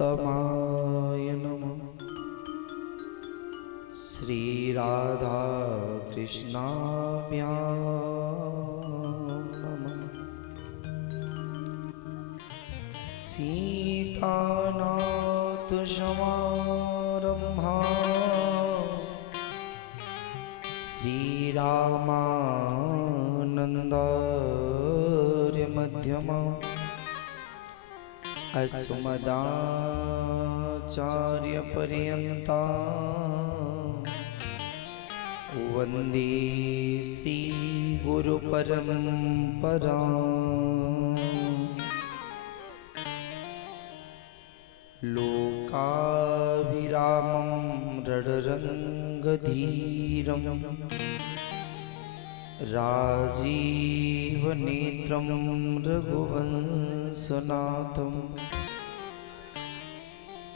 पुरुषोत्तमाय नमः। श्री राधा कृष्णाभ्यां नमः। सीतानाथ समारम्भां श्रीरामानन्दार्य मध्यमाम् अस्मदाचार्यपर्यन्तां वन्दे श्रीगुरुपरम्पराम्। लोकाभिरामं रणरङ्गधीरं राजीवनेत्रं रघुवंशनाथं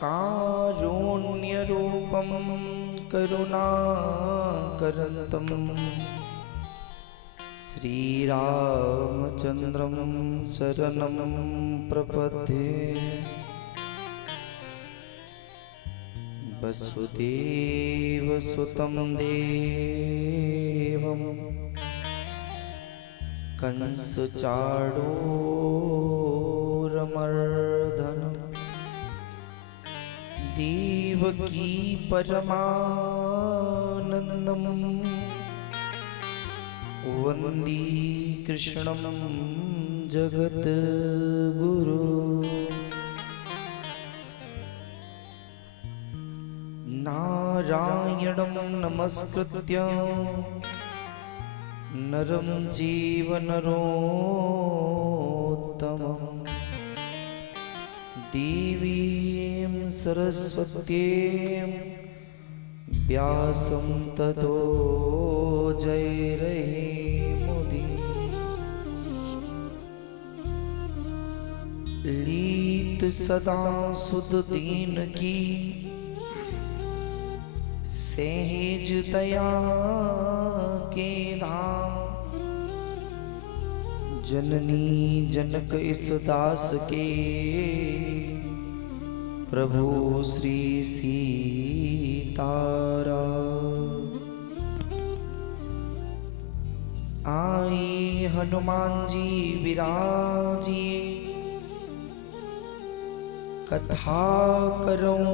कारुण्यरूपं करुणाकरन्तं श्रीरामचन्द्रं शरणं प्रपद्ये। वसुदेवसुतं देवं कंसचाणूरमर्दनं देवकी परमानन्दं वन्दे कृष्णं जगद्गुरु। नारायणं नमस्कृत्य नरं चैव नरोत्तमं देवीं सरस्वतीं व्यासं ततो जयमुदीरये। लीत सदा सुध दीन की सहज दया के धाम। जननी जनक इस दास के प्रभु श्री सीताराम। आई हनुमान जी विराजिए कथा करूं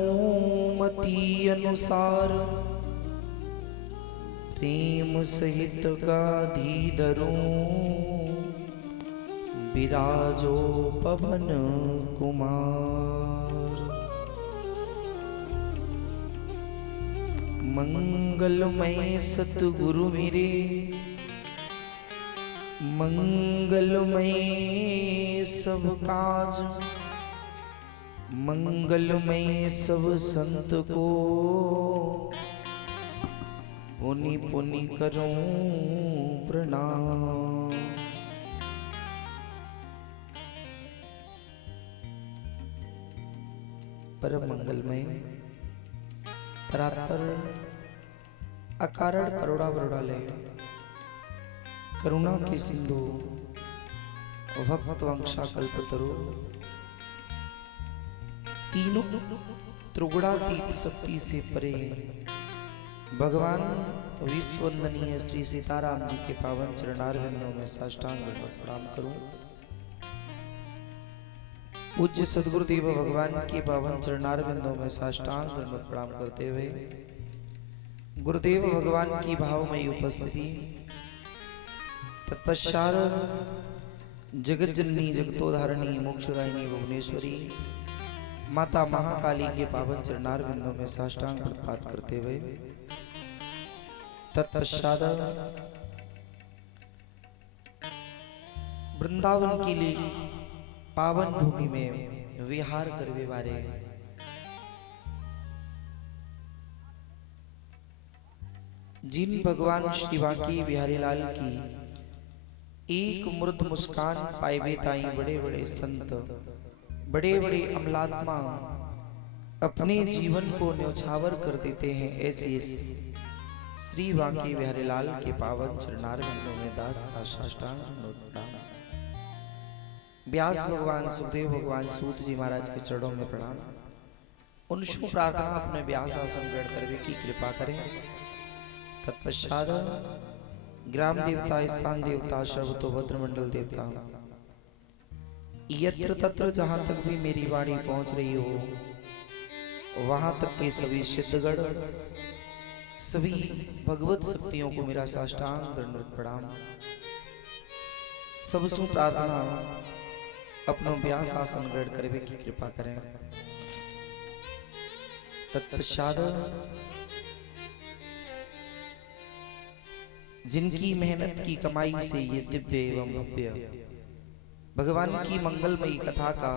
मति अनुसार। प्रेम सहित गाधी धरूं विराजो पवन कुमार। मंगलमय सतगुरु मेरे मंगलमय सब काज। मंगलमय सब संत को पुनि पुनि करूं प्रणाम। परम मंगलमय परात्पर अकारण करुणा वरुणालय करुणा की सिंधु भक्त वंशा कल्पतरु तीनों त्रिगुणातीत शक्ति से परे भगवान विश्ववंदनीय श्री सीताराम जी के पावन चरणारविंदों में साष्टांग प्रणाम करूं। पूज्य सद्गुरुदेव भगवान के पावन चरणारविंदों में साष्टांग प्रणाम करते हुए गुरुदेव भगवान की भावमयी उपस्थिति तत्पश्चात जगत जननी जगतोधारणी मोक्षदायिनी भुवनेश्वरी माता महाकाली के पावन चरणारविंदों में साष्टांग प्रणपात करते हुए तत्पश्चात वृंदावन के लिए पावन भूमि में विहार करवे वाले जिन भगवान श्री बांके बिहारी लाल की एक मृद मुस्कान पाए ताई बड़े बड़े संत बड़े बड़े अमलात्मा अपने जीवन को न्यौछावर कर देते हैं। ऐसे श्री बांके बिहारी लाल के पावन चरणारविंदों में दास का साष्टांग प्रणाम। व्यास भगवान सुखदेव भगवान सूत जी महाराज के चरणों में प्रणाम। उनशु प्रार्थना अपने व्यास आसन ग्रहण करवे की कृपा करें। तत्पश्चात ग्राम देवता, स्थान देवता, सर्वतोभद्र मंडल देवता, यत्र तत्र जहां तक भी मेरी वाणी पहुंच रही हो वहां तक के सभी सिद्धगण, सभी भगवत शक्तियों को मेरा साष्टांग दंडवत प्रणाम। सबसु प्रार्थना अपनो व्यास आसन ग्रहण करवे की कृपा करें। तत्पश्चात जिनकी मेहनत की कमाई से ये दिव्य एवं भव्य भगवान की मंगलमयी कथा का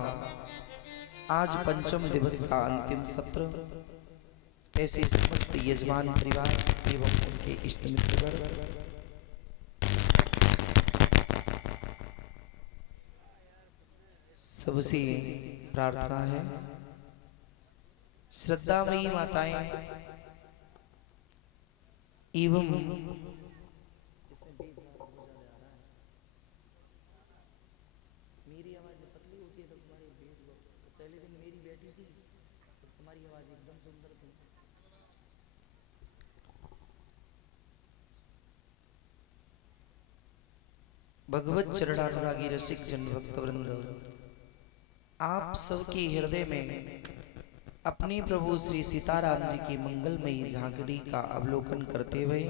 आज पंचम दिवस का अंतिम सत्र, ऐसे समस्त यजमान परिवार एवं उनके इष्ट मित्रगण सबसे प्रार्थना है, श्रद्धामयी माताएं एवं मेरी आवाज पतली होती है तो तुम्हारी बेस पहले दिन मेरी बेटी थी तो तुम्हारी आवाज एकदम सुंदर थी। भगवत चरणानुरागी रसिक जन भक्त वृंद, आप सबके हृदय में अपने प्रभु श्री सीताराम जी की मंगलमयी झांकड़ी का अवलोकन करते हुए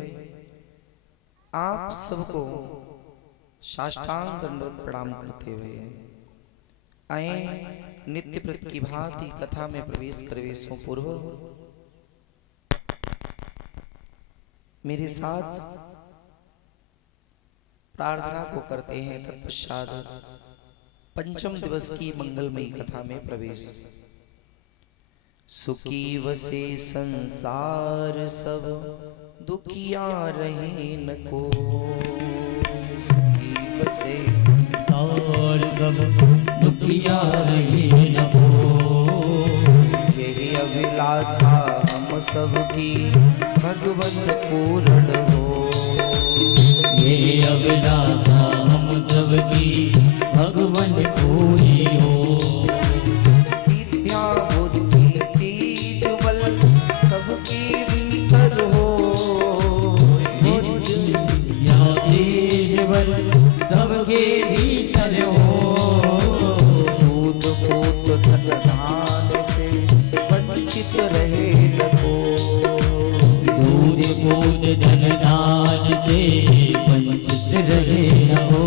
आप सबको साष्टांग दंडवत प्रणाम करते हुए आए नित्य प्रति की भांति कथा में प्रवेश करवे सो पूर्व मेरे साथ प्रार्थना को करते हैं। तत्पश्चात पंचम दिवस की मंगलमयी कथा में प्रवेश। सुखी वसे संसार सब दुखिया रहे न को, सुखी वसे संसार सब दुखिया रहे न को, यही अभिलाषा हम सबकी भगवत पूर्ण हो, यही अभिलाषा हम सबकी भगवन पूरी हो, विद्या बुद्धि तेज बल सबके भीतर हो, विद्या तेज बल सबके भीतर हो, दूध पोत धन धान से वंचित रहे न को, दूध पोत धन धान से वंचित रहे न हो।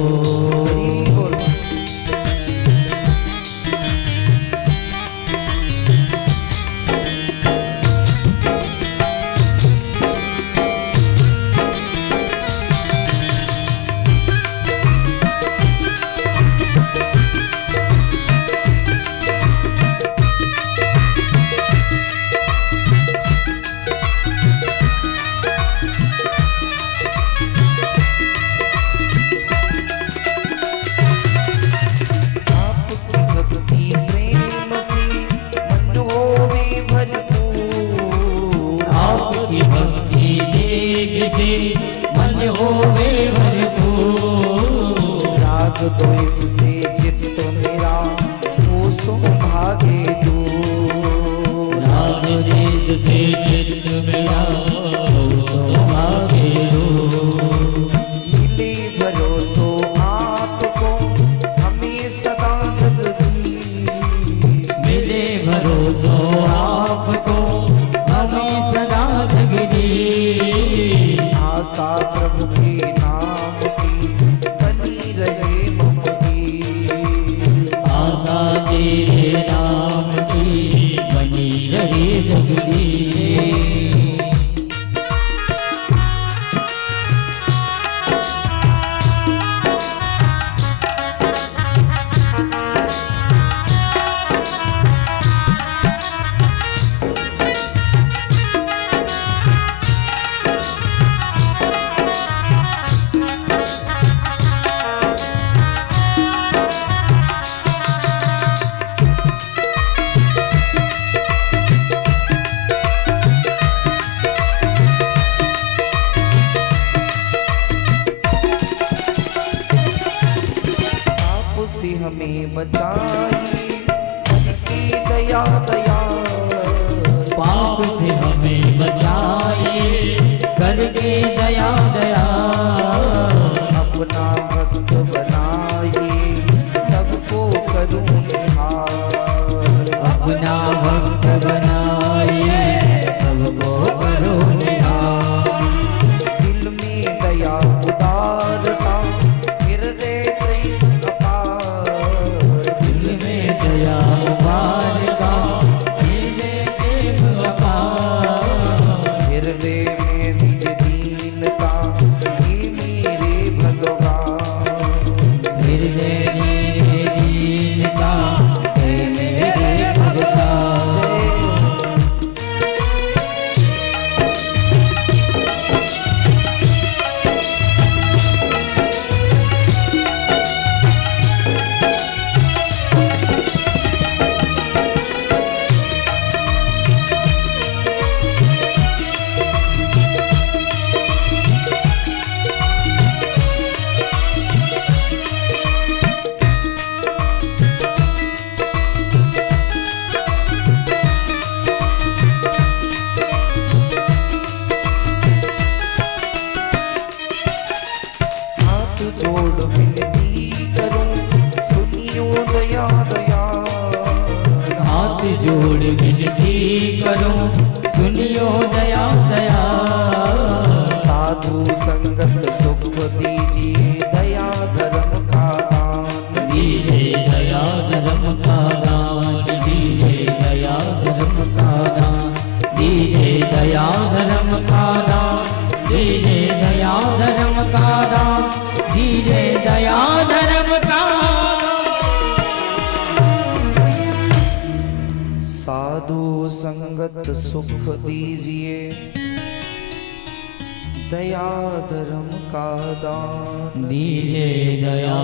तो इससे चित्त मेरा वो सो भागे दो, राम देश से चित्त मेरा वो सो भागे दो, मिले भरोसो आपको हमें सदा जगदीश, मिले भरोसो आपको हमें सदा जगदीश, आशा प्रभु के नाम की बनी रहे तेरे नाम की बनी रहे जगदीश। हमें बताइए की दया दया पाप से हमें बचाए, करके दया दया। अपना भक्त बनाए, सबको करूं निहार। अपना भक्त बनाए, सबको करो निहार। दिल में दया उदारता, हृदय प्रेम अपार। दिल में दया उदारता, हृदय प्रेम अपार। हृदय में निज दीनता, हे मेरे भगवान। हृदय में दीनता, हे मेरे भगवान। हाथ जोड़ विनती करूं, सुनियो दया दया। हाथ जोड़ विनती करो, सुनियो दया दया। साधु संगत सुख दीजिए, दया धर्म का दान। दीजिए दया धर्म का दान, दीजिए दया धर्म का दान। दीजिए दया धर्म का दान, दीजिए दया धर्म का दान। दीजिए दया धर्म का साधु संगत सुख दीजिए, दया धर्म का दान। दीजिए दया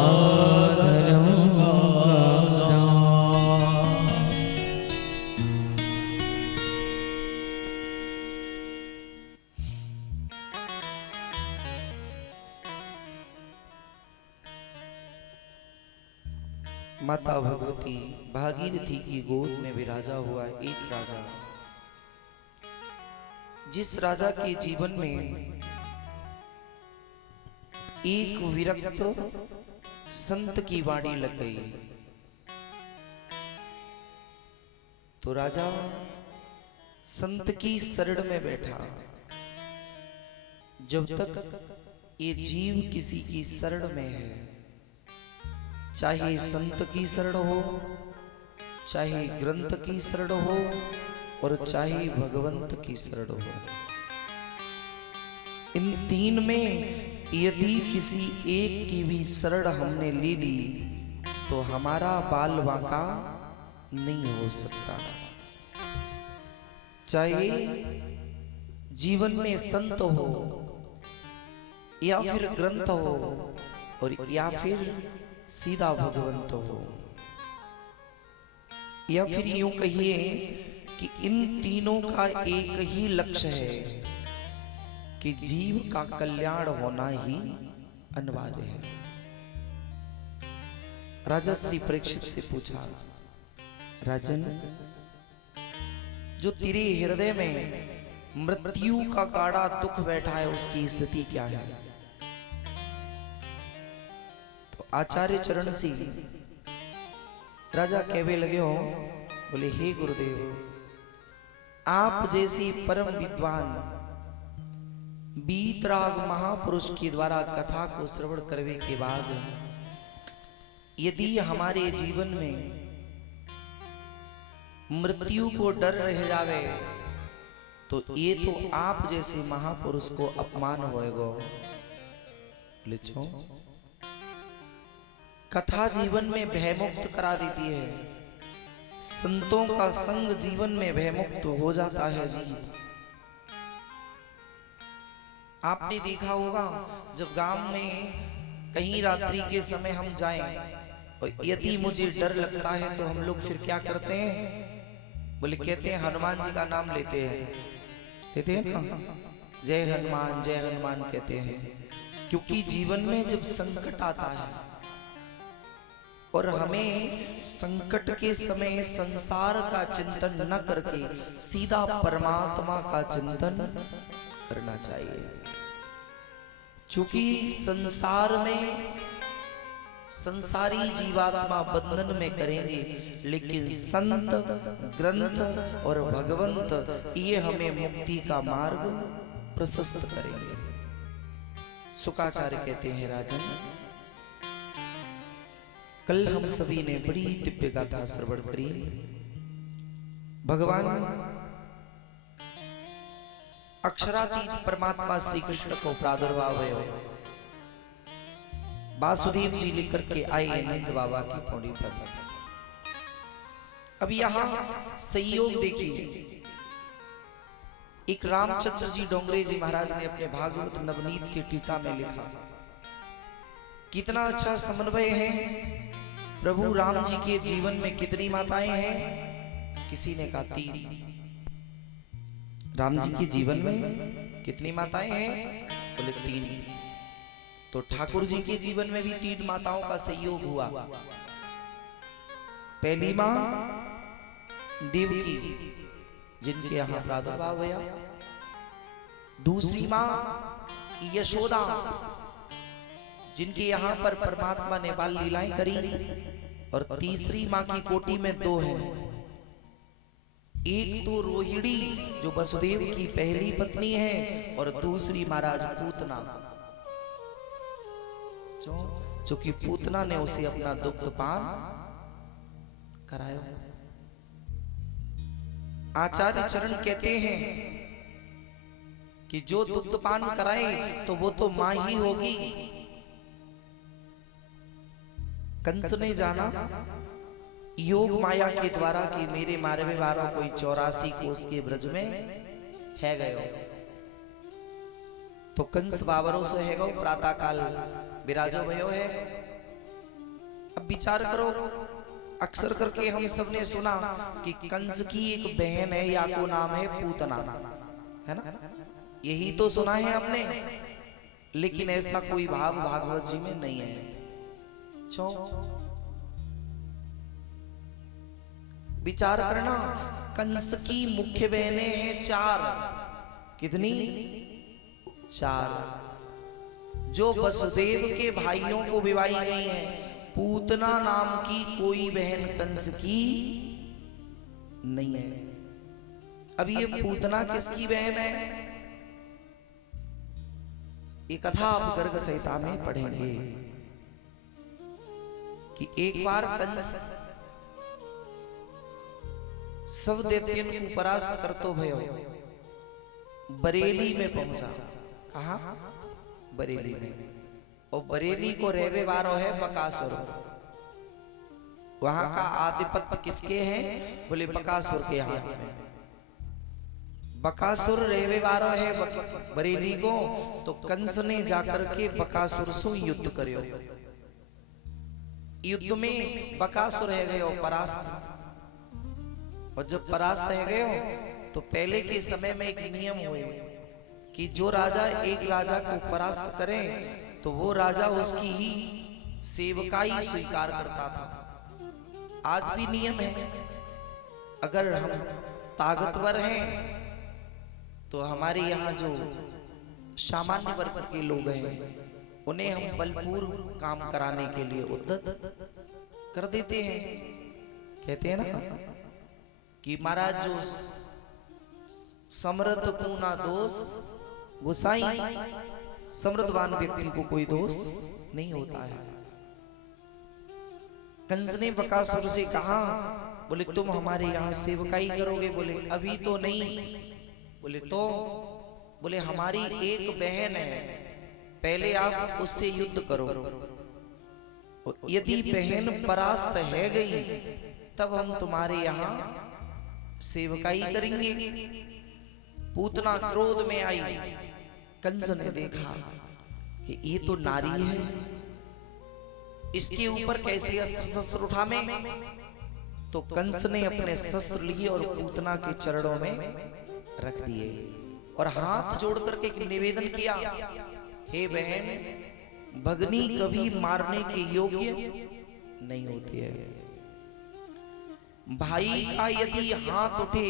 धर्म का दान। माता भगवती भागीरथी की गोद में विराजा हुआ एक राजा, जिस राजा के जीवन में एक विरक्त संत की वाणी लग गई, तो राजा संत की शरण में बैठा। जब तक ये जीव किसी की शरण में है, चाहे संत की शरण हो, चाहे ग्रंथ की शरण हो, और चाहे भगवंत की शरण हो, इन तीन में यदि किसी एक की भी शरण हमने ले ली तो हमारा बाल बांका नहीं हो सकता। चाहे जीवन में संत हो, या फिर ग्रंथ हो, और या फिर सीधा भगवंत हो, या फिर यूं कहिए कि इन तीनों का एक ही लक्ष्य है कि जीव का कल्याण होना ही अनिवार्य है। राजा श्री परीक्षित से पूछा, राजन, जो तेरे हृदय में मृत्यु का काड़ा दुख बैठा है, उसकी स्थिति क्या है? तो आचार्य चरण सिंह राजा कहवे लगे हो, बोले, हे गुरुदेव, आप जैसी परम विद्वान बीतराग महापुरुष के द्वारा कथा को श्रवण करने के बाद यदि हमारे जीवन में मृत्यु को डर रह जावे तो ये तो आप जैसे महापुरुष को अपमान होएगा। कथा जीवन में भयमुक्त करा देती है, संतों का संग जीवन में भयमुक्त हो जाता है जी। आपने देखा होगा, जब गांव में कहीं रात्रि के समय हम जाएं और यदि मुझे डर लगता है तो हम लोग फिर क्या करते हैं? बोले, कहते हैं हनुमान जी का नाम लेते हैं ना, जय हनुमान कहते हैं। क्योंकि जीवन में जब संकट आता है और हमें संकट के समय संसार का चिंतन न करके सीधा परमात्मा का चिंतन करना चाहिए। चूंकि संसार में संसारी जीवात्मा बंधन में करेंगे, लेकिन संत, ग्रंथ और भगवंत ये हमें मुक्ति का मार्ग प्रशस्त करेंगे। शुकाचार्य कहते हैं, राजन, कल हम सभी ने बड़ी दिव्य गाथा श्रवण करी। भगवान अक्षरातीत परमात्मा श्री कृष्ण को प्रादुर्भाव हुए, वासुदेव जी लेकर के आए नंद बाबा की पौड़ी पर। अब यहां संयोग देखिए, एक रामचंद्र जी डोंगरे जी महाराज ने अपने भागवत नवनीत की टीका में लिखा, कितना अच्छा समन्वय है। प्रभु राम जी के जीवन में कितनी माताएं हैं? किसी ने कहा 3। राम जी के जीवन में कितनी माताएं हैं? बोले 3। तो ठाकुर जी के जीवन में भी 3 माताओं का संयोग हुआ। पहली मां देवकी, जिनके यहां प्रादुर्भाव हुआ। दूसरी मां यशोदा, जिनके यहां पर परमात्मा ने बाल लीलाएं करी। और तीसरी मां की कोटि में 2 हैं। एक तो रोहिणी, जो वसुदेव की पहली पत्नी है, और दूसरी महाराज पूतना, चूंकि पूतना ने उसे अपना दुग्ध पान कराया। आचार्य चरण कहते हैं कि जो दुग्ध पान कराए तो वो तो मां ही होगी। कंस ने जाना योग माया के द्वारा कि मेरे मारवे वारों कोई 84 कोस के ब्रज में है गयो। तो कंस बाबरों से है गो, प्रातः काल विराजो भयो है। अब विचार करो, अक्सर करके हम सबने सुना कि कंस की एक बहन है, या को नाम है पूतना, है ना? यही तो सुना है हमने, लेकिन ऐसा कोई भाव भागवत जी में नहीं है। विचार करना, कंस की मुख्य बहनें हैं 4। कितनी? 4। जो वसुदेव के भाइयों को विवाही गई हैं। पूतना नाम की कोई बहन कंस की नहीं है। अब ये पूतना किसकी बहन है? ये कथा आप गर्ग संहिता में पढ़ेंगे कि एक बार कंस सब दैत्यन को परास्त करतो भयो बरेली में पहुंचा। कहा? बरेली में। और बरेली को रहवे वारो है बकासुर। वहां का आधिपत्य किसके हैं? बोले बकासुर के हाथ में। बकासुर रहवे वारो है बरेली को। तो कंस ने जाकर के बकासुर से युद्ध करियो। युद्ध में बकासुर है गयो परास्त। और जब परास्त है गयो तो पहले के समय में एक नियम हुए कि जो राजा एक राजा को परास्त करे तो वो राजा उसकी ही सेवकाई स्वीकार करता था। आज भी नियम है, अगर हम ताकतवर हैं तो हमारे यहाँ जो सामान्य वर्ग के लोग हैं उन्हें हम बलपूर्वक काम कराने के लिए उद्यत कर देते हैं। कहते हैं ना कि महाराज जो समृद्ध को ना दोष, गुसाई समृद्धवान व्यक्ति को कोई दोष नहीं होता है। कंस ने बकासुर से कहा, बोले तुम हमारे यहाँ सेवकाई करोगे? बोले अभी तो नहीं। बोले तो? बोले हमारी एक बहन है, पहले आप उससे युद्ध करो। यदि बहन परास्त है गई तब हम तुम्हारे यहाँ सेवकाई करेंगे। पूतना क्रोध में आई। कंस ने देखा कि ये तो नारी है, इसके ऊपर कैसे अस्त्र शस्त्र उठावे? तो कंस ने अपने शस्त्र लिए और पूतना के चरणों में रख दिए और हाथ जोड़ करके एक निवेदन किया, हे बहन, भगनी कभी मारने के योग्य नहीं होती है। भाई का यदि हाथ उठे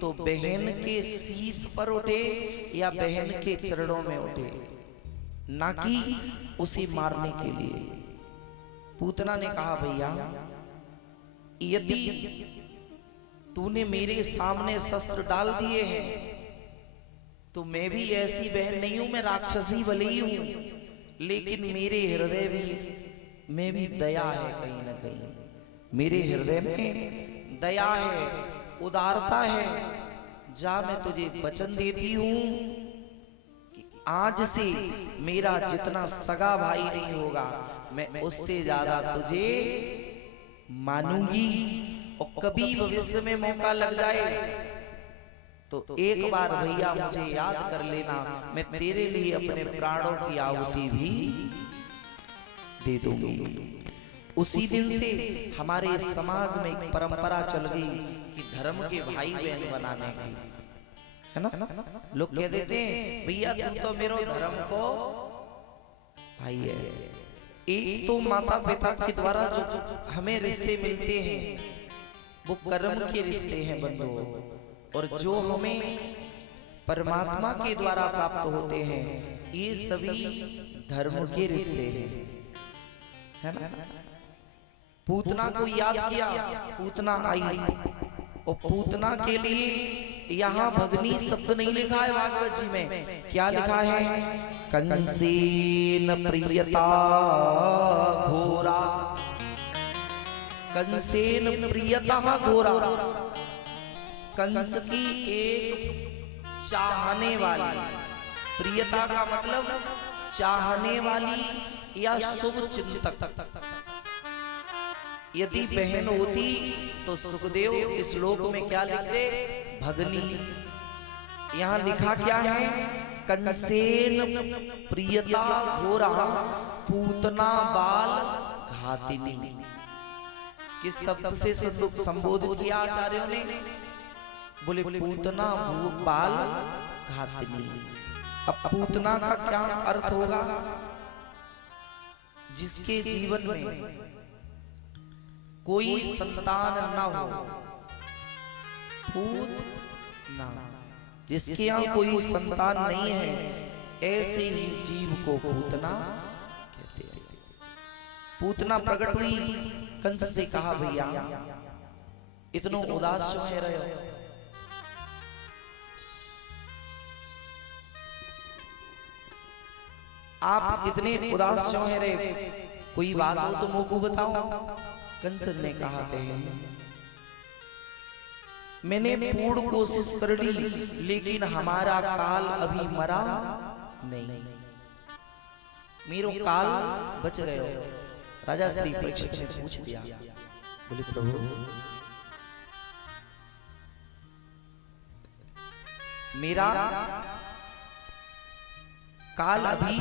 तो बहन के शीश पर उठे या बहन के चरणों में उठे, ना कि उसे मारने के लिए। पूतना ने कहा भैया यदि तूने मेरे सामने शस्त्र डाल दिए हैं तो मैं भी ऐसी बहन नहीं हूं, मैं राक्षसी भले ही हूं, लेकिन मेरे हृदय में भी दया है। कहीं ना कहीं मेरे हृदय में दया है, उदारता है। जा मैं तुझे वचन देती हूं कि आज से मेरा जितना सगा भाई नहीं होगा, मैं उससे ज्यादा तुझे मानूंगी। और कभी भविष्य में मौका लग जाए तो एक बार भैया मुझे याद कर लेना, मैं तेरे लिए अपने प्राणों की आहुति भी दे दूंगी। उसी दिन से हमारे समाज में एक परंपरा चल गई कि धर्म के भाई बहन बनाने की, है ना। लोग कह देते हैं भैया तू तो मेरो धर्म को भाई है। एक तो माता पिता के द्वारा जो हमें रिश्ते मिलते हैं वो कर्म के रिश्ते हैं बंधुओं, और जो हमें परमात्मा के द्वारा प्राप्त होते हैं ये सभी धर्म के रिश्ते हैं, है ना। पूतना को याद किया, पूतना आई, और पूतना के लिए यहाँ भगनी शब्द नहीं लिखा है भागवत जी में। क्या लिखा है? कंसेन प्रियता घोरा, कंसेन प्रियता घोरा। कंस की एक चाहने वाली, प्रियता का मतलब चाहने वाली या शुभ चिंतक यदि बहन होती तो सुखदेव इस श्लोक में क्या लिखते? भगनी। यहां लिखा क्या है? कंसेन प्रियता घोरा पूतना बाल घातिनी। किस शब्द से संबोधित किया आचार्यों ने? बोले पूतना बाल घातिनी। अब पूतना का क्या अर्थ होगा? जिसके जीवन में कोई संतान ना हो, पूतना। जिसके यहाँ कोई संतान नहीं है ऐसे ही जीव को पूतना कहते हैं। पूतना प्रकट हुई, कंस से कहा भैया इतना उदास क्यों है रहे हो? आप इतने उदास क्यों है रहे? कोई बात हो तो मुझको बताओ। कंस ने कहा बहन मैंने पूर्ण कोशिश कर ली, लेकिन हमारा काल अभी मरा नहीं, मेरो काल बच गए हो। राजा श्री परीक्षित ने पूछ दिया, बोले प्रभु मेरा काल अभी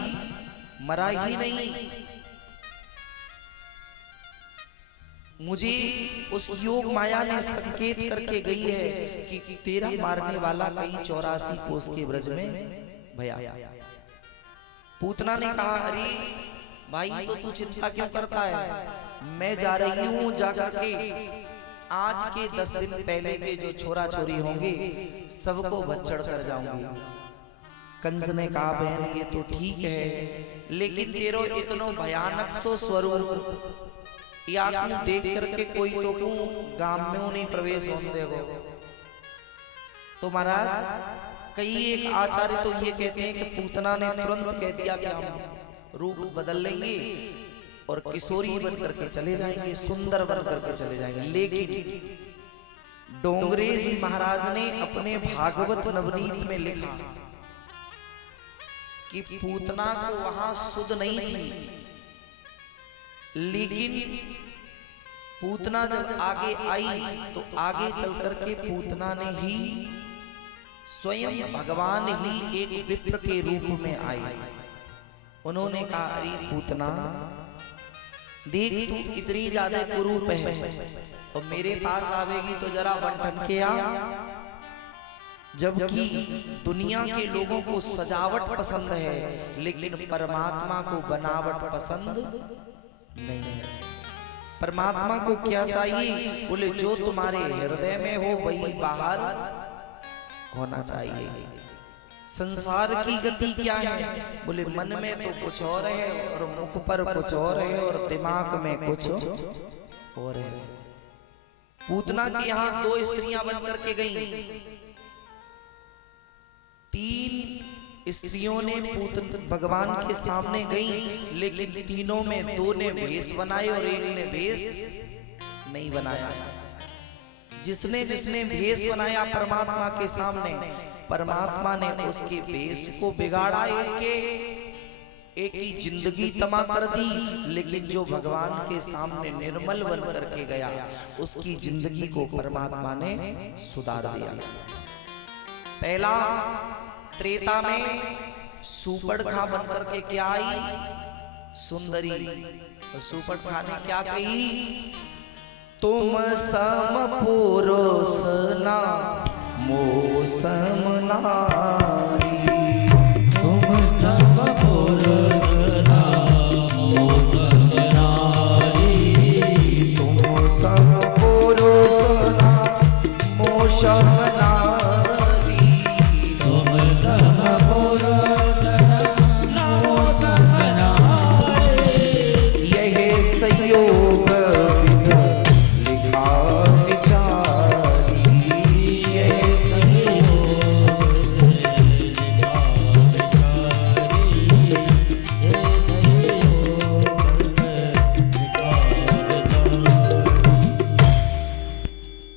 मरा ही नहीं, मुझे उस योग माया ने संकेत करके गई है कि तेरा मारने वाला कहीं 84 कोस के ब्रज में भया। पूतना ने कहा अरे भाई तो तू चिंता क्यों करता है? मैं जा रही हूं, जाकर के आज के 10 दिन पहले के जो छोरा छोरी होंगे सबको भच्चड़ कर जाऊंगी। कंस ने कहा बहन ये तो ठीक है, लेकिन तेरो इतनो भयानक सो स्वरूप या देख करके कोई तो क्यों गांव में नहीं प्रवेश होने देगो? तो महाराज कई एक आचार्य तो ये कहते हैं कि पूतना ने तुरंत कह दिया कि हम रूप बदल लेंगे और किशोरी बन करके चले जाएंगे, सुंदर बन करके चले जाएंगे। लेकिन डोंगरे जी महाराज ने अपने भागवत नवनीत में लिखा कि पूतना को वहां सुध नहीं थी, लेकिन पूतना जब आगे आई तो आगे चल करके पूतना ने ही स्वयं भगवान ही एक विप्र के रूप में आई। उन्होंने कहा अरे पूतना देख तू इतनी ज्यादा कुरूप है और मेरे पास आवेगी तो जरा बंटन के आ। जबकि दुनिया के लोगों को सजावट पसंद है, लेकिन परमात्मा को बनावट पसंद नहीं है। परमात्मा को क्या चाहिए? बोले जो तुम्हारे हृदय में हो वही बाहर होना चाहिए। संसार की गति क्या है? बोले मन में तो कुछ और है और मुख पर कुछ और है और दिमाग में कुछ और है। पूतना के यहाँ 2 स्त्रियां बन करके गई। 3 स्त्रियों ने भगवान के सामने गई, लेकिन तीनों में 2 ने भेष बनाए और एक ने भेष नहीं बनाया। जिसने जिसने भेष बनाया परमात्मा के सामने, परमात्मा ने उसके भेष को बिगाड़ा, एक ही जिंदगी तमा कर दी। लेकिन जो भगवान के सामने निर्मल बन करके गया, उसकी जिंदगी को परमात्मा ने सुधार दिया। पहला त्रेता में सुपर्णखा बन करके क्या आई? सुंदरी। और सुपर्णखा ने क्या कही? तुम सम पुरुष ना मोह सम नारी। तुम सम पुरुष ना मोह सम नारी। तुम सम पुरुष ना मोह सम नारी। तुम सम पुरुष ना मोह सम नारी। यह संयोग लिखा विचारी। यह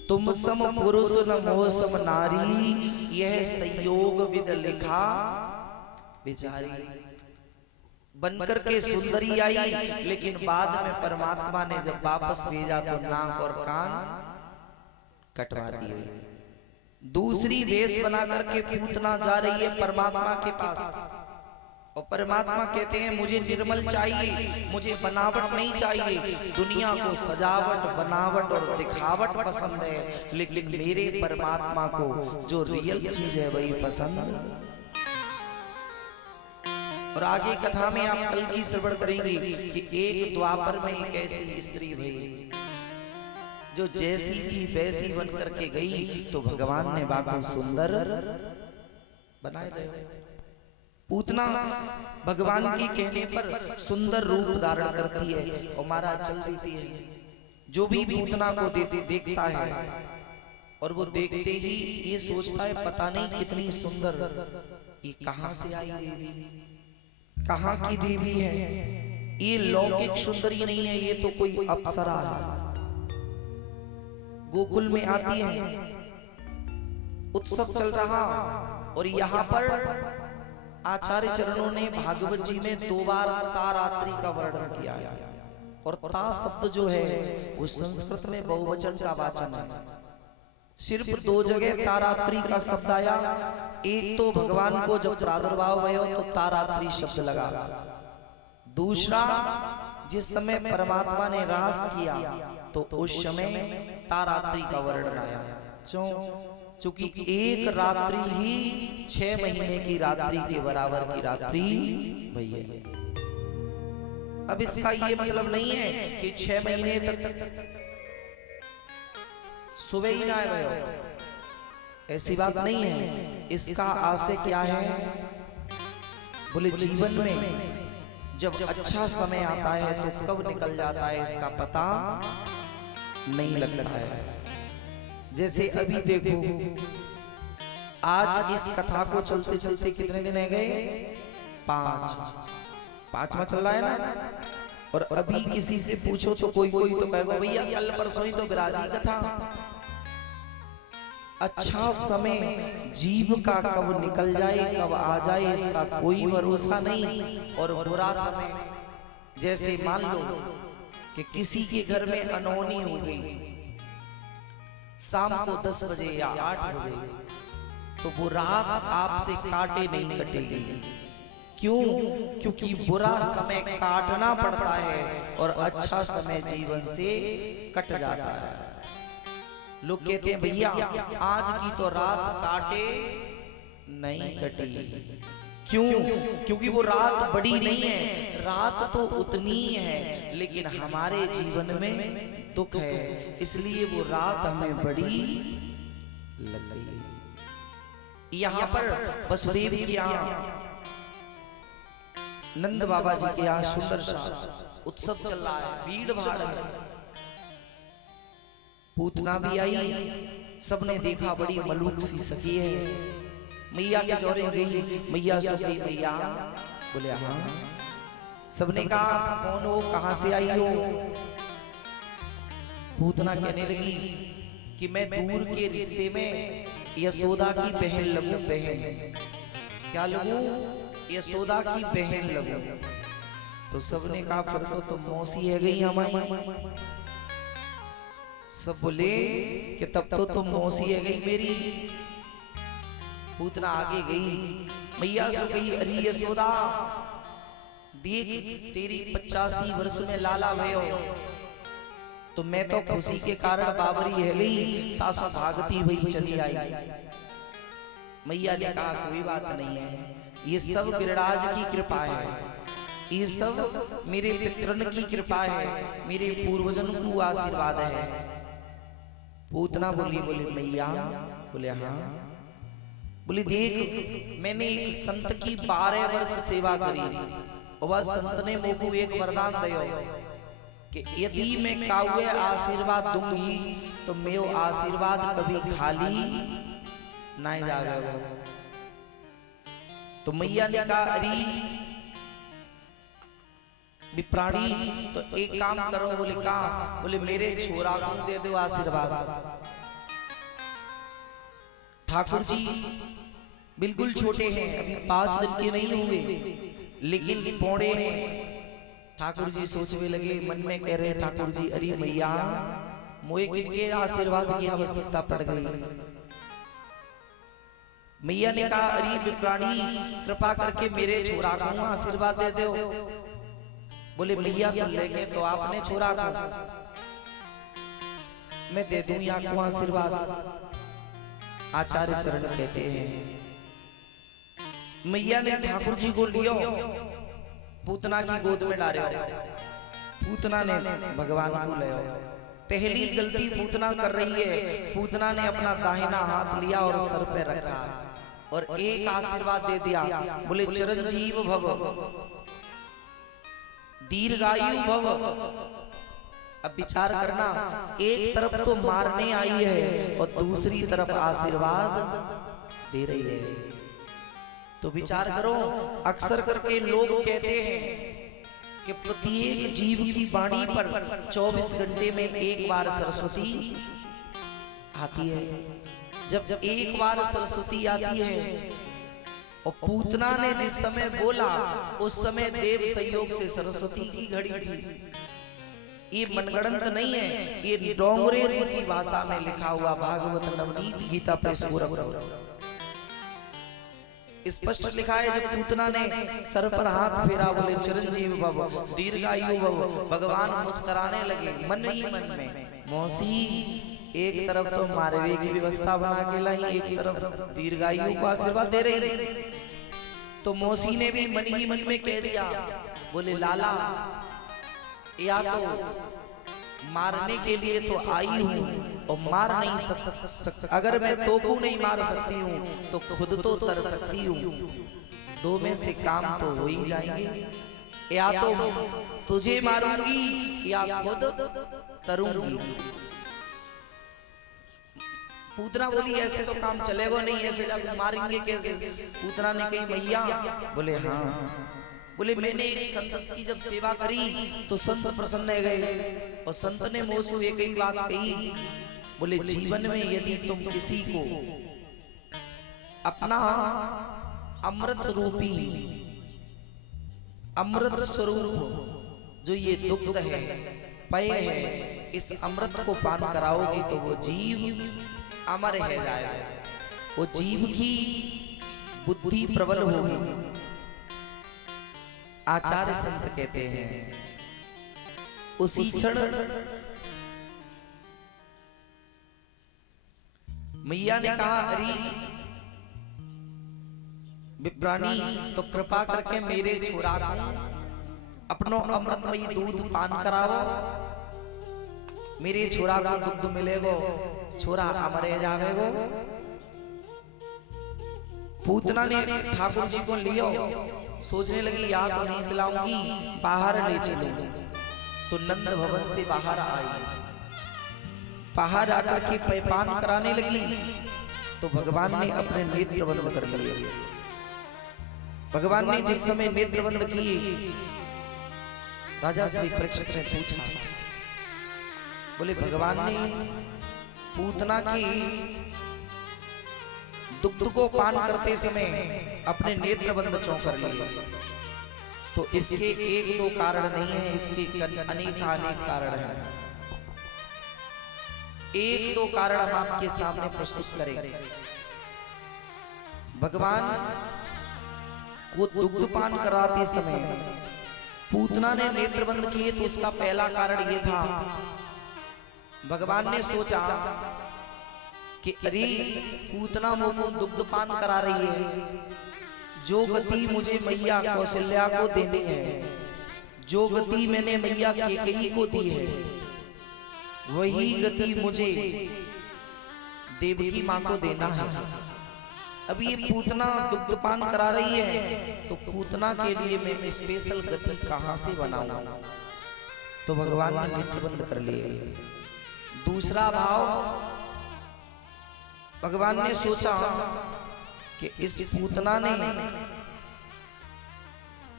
तुम सम पुरुष न मोह सम नारी, यह संयोग विद लिखा विचारी। बनकर के सुंदरी आई, लेकिन बाद में परमात्मा ने जब वापस भेजा तो नाक और कान कटवा दिए। दूसरी वेश बना करके पूतना जा रही है परमात्मा के पास, और परमात्मा कहते हैं मुझे निर्मल चाहिए, मुझे बनावट नहीं चाहिए। दुनिया को सजावट, बनावट और दिखावट पसंद है, लेकिन मेरे परमात्मा को जो रियल चीज है वही पसंद। और आगे कथा में आप कल की श्रवण करेंगे कि एक द्वापर में एक ऐसी स्त्री हुई जो जैसी की वैसी बन करके गई, तो भगवान ने बाको सुंदर बनाए दे। पूतना भगवान की कहने पर सुंदर रूप धारण करती है और महाराज चल देती है। जो भी पूतना को देखता है और वो देखते ही ये सोचता है पता नहीं कितनी सुंदर, ये कहां से आई देवी, कहां की देवी है, ये लौकिक सुंदरी नहीं है, ये तो कोई अप्सरा है। गोकुल में आती है, उत्सव चल रहा, और यहाँ पर आचार्य चरणों ने भागवत जी में 2 बार तारात्रि का वर्णन किया है। और ता शब्द जो है वो संस्कृत में बहुवचन का वाचन है। सिर्फ 2 जगह तारात्रि का शब्द आया। एक तो भगवान को जब प्रादुर्भाव हुआ तो तारात्रि शब्द लगा। दूसरा जिस समय परमात्मा ने रास किया तो उस समय तारात्रि का वर्णन आया। क्योंकि एक रात्रि ही 6 महीने की रात्रि के बराबर की रात्रि भई है। अब इसका ये मतलब नहीं है कि 6 महीने तक सुबह ही ना आए, ऐसी बात नहीं है। इसका आशय क्या है? बोले जीवन में जब अच्छा समय आता है तो कब निकल जाता है इसका पता नहीं लगता है। जैसे अभी देखो, आज इस कथा को चलते चलते कितने दिन है गए? 5वां चल रहा है ना। और अभी किसी से पूछो तो कोई तो कहेगा भैया कल परसों ही तो विराजी कथा। अच्छा समय जीव का कब निकल जाए, कब आ जाए, इसका कोई भरोसा नहीं। और बुरा समय, जैसे मान लो कि किसी के घर में अनहोनी हो गई शाम को 10 बजे या 8 बजे, तो वो रात आपसे काटे नहीं कटेगी। क्यों? क्योंकि बुरा समय काटना पड़ता है और अच्छा समय जीवन से कट जाता है। लोग कहते हैं भैया आज की तो रात काटे नहीं कटी। क्यों? क्योंकि वो रात बड़ी नहीं है, रात तो उतनी ही है, लेकिन हमारे जीवन में दुख है, इसलिए वो रात हमें बड़ी लग गई। यहाँ पर वसुदेव के यहाँ, नंद बाबा जी के यहाँ सुंदर सा उत्सव चल रहा है, भीड़ भाड़ है। पूतना भी आई, सबने देखा बड़ी मलूक सी सखी है। मैया के जोरे गई, मैया सखी मैया, बोले हाँ। सबने कहा कौन हो, कहां से आई हो? पूतना कहने लगी कि मैं दूर के रिश्ते में यशोदा की बहन लगूं। बहन क्या लगूं? यशोदा की बहन लगूं। तो सबने कहा फिर तो तुम मौसी है गई हमारी। सब बोले कि तब तो तुम मौसी है गई मेरी। पूतना आगे गई, मैया से गई, अरे यशोदा देख तेरी 85 वर्ष में लाला भयो, तो मैं तो खुशी के कारण बाबरी है गई, तासो भागती हुई चली आई। मैया ने कहा कोई बात नहीं है, ये सब गिरिराज की कृपा है, ये सब मेरे पितरन की कृपा है, मेरे पूर्वजन को आशीर्वाद है। पूतना बोली, बोले मैया, बोले हाँ। बोले देख मैंने एक संत की 12 वर्ष सेवा करी, और वह संत ने मोको एक वरदान दियो कि यदि मैं काउए आशीर्वाद दूंगी तो मेरा आशीर्वाद कभी खाली ना जावे। तो मैया ने कहा अरे विप्राणी, तो एक काम करो। बोले कहा? बोले मेरे छोरा को दे दो आशीर्वाद। ठाकुर जी बिल्कुल छोटे हैं, अभी 5 दिन के नहीं हुए, लेकिन पौड़े हैं। ठाकुर जी सोचने लगे, मन में कह रहे ठाकुर जी अरे मैया मोए किनके आशीर्वाद की आवश्यकता पड़ गई। मैया ने कहा अरे विप्राणी, कृपा करके मेरे छोरा को आशीर्वाद दे दो। बोले मैया तो लेंगे तो आपने छोरा को, मैं दे दूं या को आशीर्वाद। आचार्य चरण कहते हैं मैया ने ठाकुर जी को लियो, पूतना की गोद में डाले, पूतना ने भगवान को ले। पहली गलती पूतना कर रही है, पूतना ने अपना दाहिना हाथ लिया और सर पे रखा और एक आशीर्वाद दे दिया। बोले चिरंजीव भव, दीर्घायु भव। अब विचार करना, एक तरफ तो मारने आई है और दूसरी तरफ आशीर्वाद दे रही है। तो विचार करो, अक्सर करके लोग कहते हैं कि प्रत्येक जीव की वाणी पर 24 घंटे में एक बार सरस्वती आती है। जब एक बार सरस्वती आती है और पूतना ने जिस समय बोला उस समय देव संयोग से सरस्वती की घड़ी थी। ये मनगढ़ंत नहीं है, ये डोंगरे जी की भाषा में लिखा हुआ भागवत नवनीत गीता पे स्पष्ट लिखा है। जब पूतना ने सर पर हाथ फेरा, बोले चिरंजीव भव, दीर्घायु भव, भगवान मुस्कुराने लगे मन ही मन में। मौसी एक तरफ तो मारवे की व्यवस्था बना के लाई, एक तरफ दीर्घायु को आशीर्वाद दे रही। तो मौसी ने भी मन ही मन में कह दिया, बोले लाला या तो मारने के लिए तो आई हूं और मार नहीं सकती, अगर मैं तोकू नहीं मार सकती हूँ तो खुद तो तर सकती हूँ। दो में से काम तो हो ही जाएंगे, या तो तुझे मारूंगी या खुद तरूंगी। पूतना बोली ऐसे तो काम चलेगा नहीं, ऐसे जब मारेंगे कैसे? पूतना ने कही मैया, बोले हाँ। बोले मैंने एक संत की जब सेवा करी तो संत प्रसन्न हो गए और संत ने मोसू एक ही बात कही, बोले जीवन में यदि तुम किसी को अपना अमृत रूपी अमृत स्वरूप जो ये दुग्ध है पेय है, इस अमृत को पान कराओगे तो वो जीव अमर है जाएगा, वो जीव की बुद्धि प्रबल होगी। आचार्य संत कहते हैं उसी क्षण मैया ने कहा अरे विप्राणी, तो कृपा करके मेरे छोरा को अपनो अमृतमयी दूध पान करावो, मेरे छोरा को दुग्ध मिलेगो, छोरा अमरे जावेगो। पूतना ने ठाकुर जी को लियो, सोचने लगी या तो नहीं पिलाऊंगी, बाहर ले चलो। तो नंद भवन से बाहर आई, बाहर आकर के पैपान कराने लगी। तो भगवान ने अपने नेत्र बंद कर लिए। भगवान ने जिस समय नेत्र बंद किए, राजा श्री परीक्षित ने पूछा, बोले भगवान ने पूतना की दुग्ध को पान करते समय अपने नेत्र बंद क्यों कर लिए? तो इसके एक दो कारण नहीं है, इसके अनेक कारण हैं। एक दो कारण हम आपके सामने प्रस्तुत करें। भगवान को दुग्ध पान कराते समय पूतना ने नेत्र बंद किए, तो उसका पहला कारण यह था, भगवान ने सोचा कि अरे पूतना मुझको दुग्ध पान करा रही है, जो गति मुझे मैया कौशल्या को देनी है, जो गति मैंने मैया कैकेयी को दी है, वही गति मुझे देवकी मां को देना है। अब ये पूतना दुग्ध पान करा रही है, तो पूतना के लिए मैं स्पेशल गति कहां से बनाऊं? तो भगवान ने नेत्र बंद कर लिए। दूसरा भाव, भगवान ने सोचा कि इस पूतना ने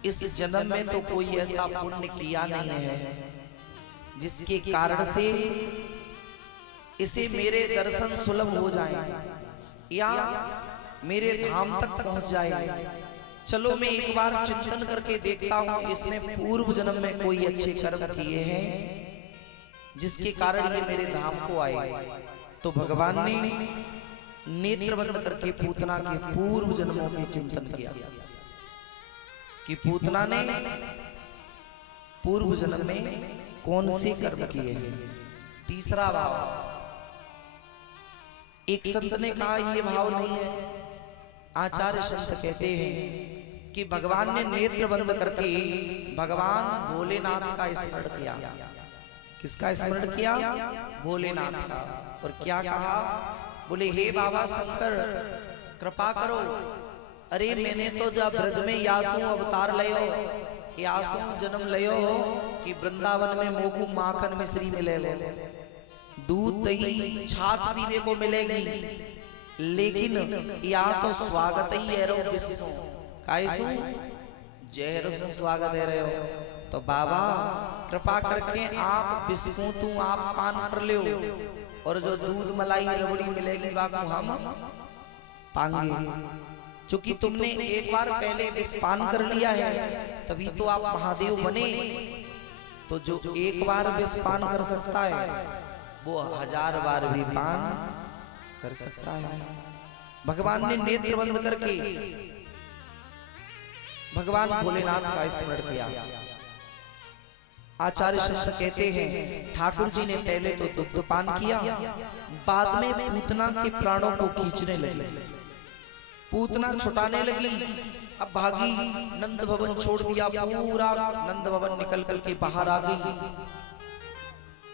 इस जन्म में तो कोई ऐसा पुण्य किया नहीं है जिसके कारण से इसे मेरे दर्शन सुलभ हो जाए या मेरे धाम तक पहुंच जाए। चलो मैं एक बार चिंतन करके देखता हूं, इसने पूर्व जन्म में कोई अच्छे कर्म किए हैं जिसके कारण ये मेरे धाम को आए। तो भगवान ने नेत्र बंद करके पूतना के पूर्व जन्मों के चिंतन किया कि पूतना ने पूर्व जन्म में कौन से कर्म किए हैं। तीसरा भाव, एक संत ने कहा ये भाव नहीं है, आचार्य संत कहते हैं कि भगवान ने नेत्र बंद करके भगवान भोलेनाथ का स्मरण किया। किसका स्मरण किया? भोलेनाथ का। और क्या कहा? बोले हे बाबा शंकर कृपा करो, अरे मैंने तो जब ब्रज में यासु अवतार लयो, यासु जन्म लयो कि वृंदावन में मोकू माखन मिश्री मिले, दूध दही छाछ पीने को मिलेगी, लेकिन यहाँ तो स्वागत ही है रो विष्णु कायसु जहर से स्वागत है रहे हो। तो बाबा कृपा करके आप विष्णु तू आप पान कर लो, और जो दूध मलाई रबड़ी मिलेगी बाबू हम पाएंगे। चूंकि तुमने एक बार पहले विष पान कर लिया है तभी तो आप महादेव बने। तो जो एक बार विष पान कर सकता है वो 1000 बार भी पान कर सकता है। भगवान ने नेत्र बंद करके भगवान भोलेनाथ का स्मरण किया। आचार्य संत कहते हैं ठाकुर जी ने पहले तो दुग्ध पान किया, बाद में पूतना के प्राणों को खींचने लगे। पूतना छुटाने लगी, अब भागी, नंद भवन छोड़ दिया, पूरा नंद भवन निकल करके बाहर आ गई।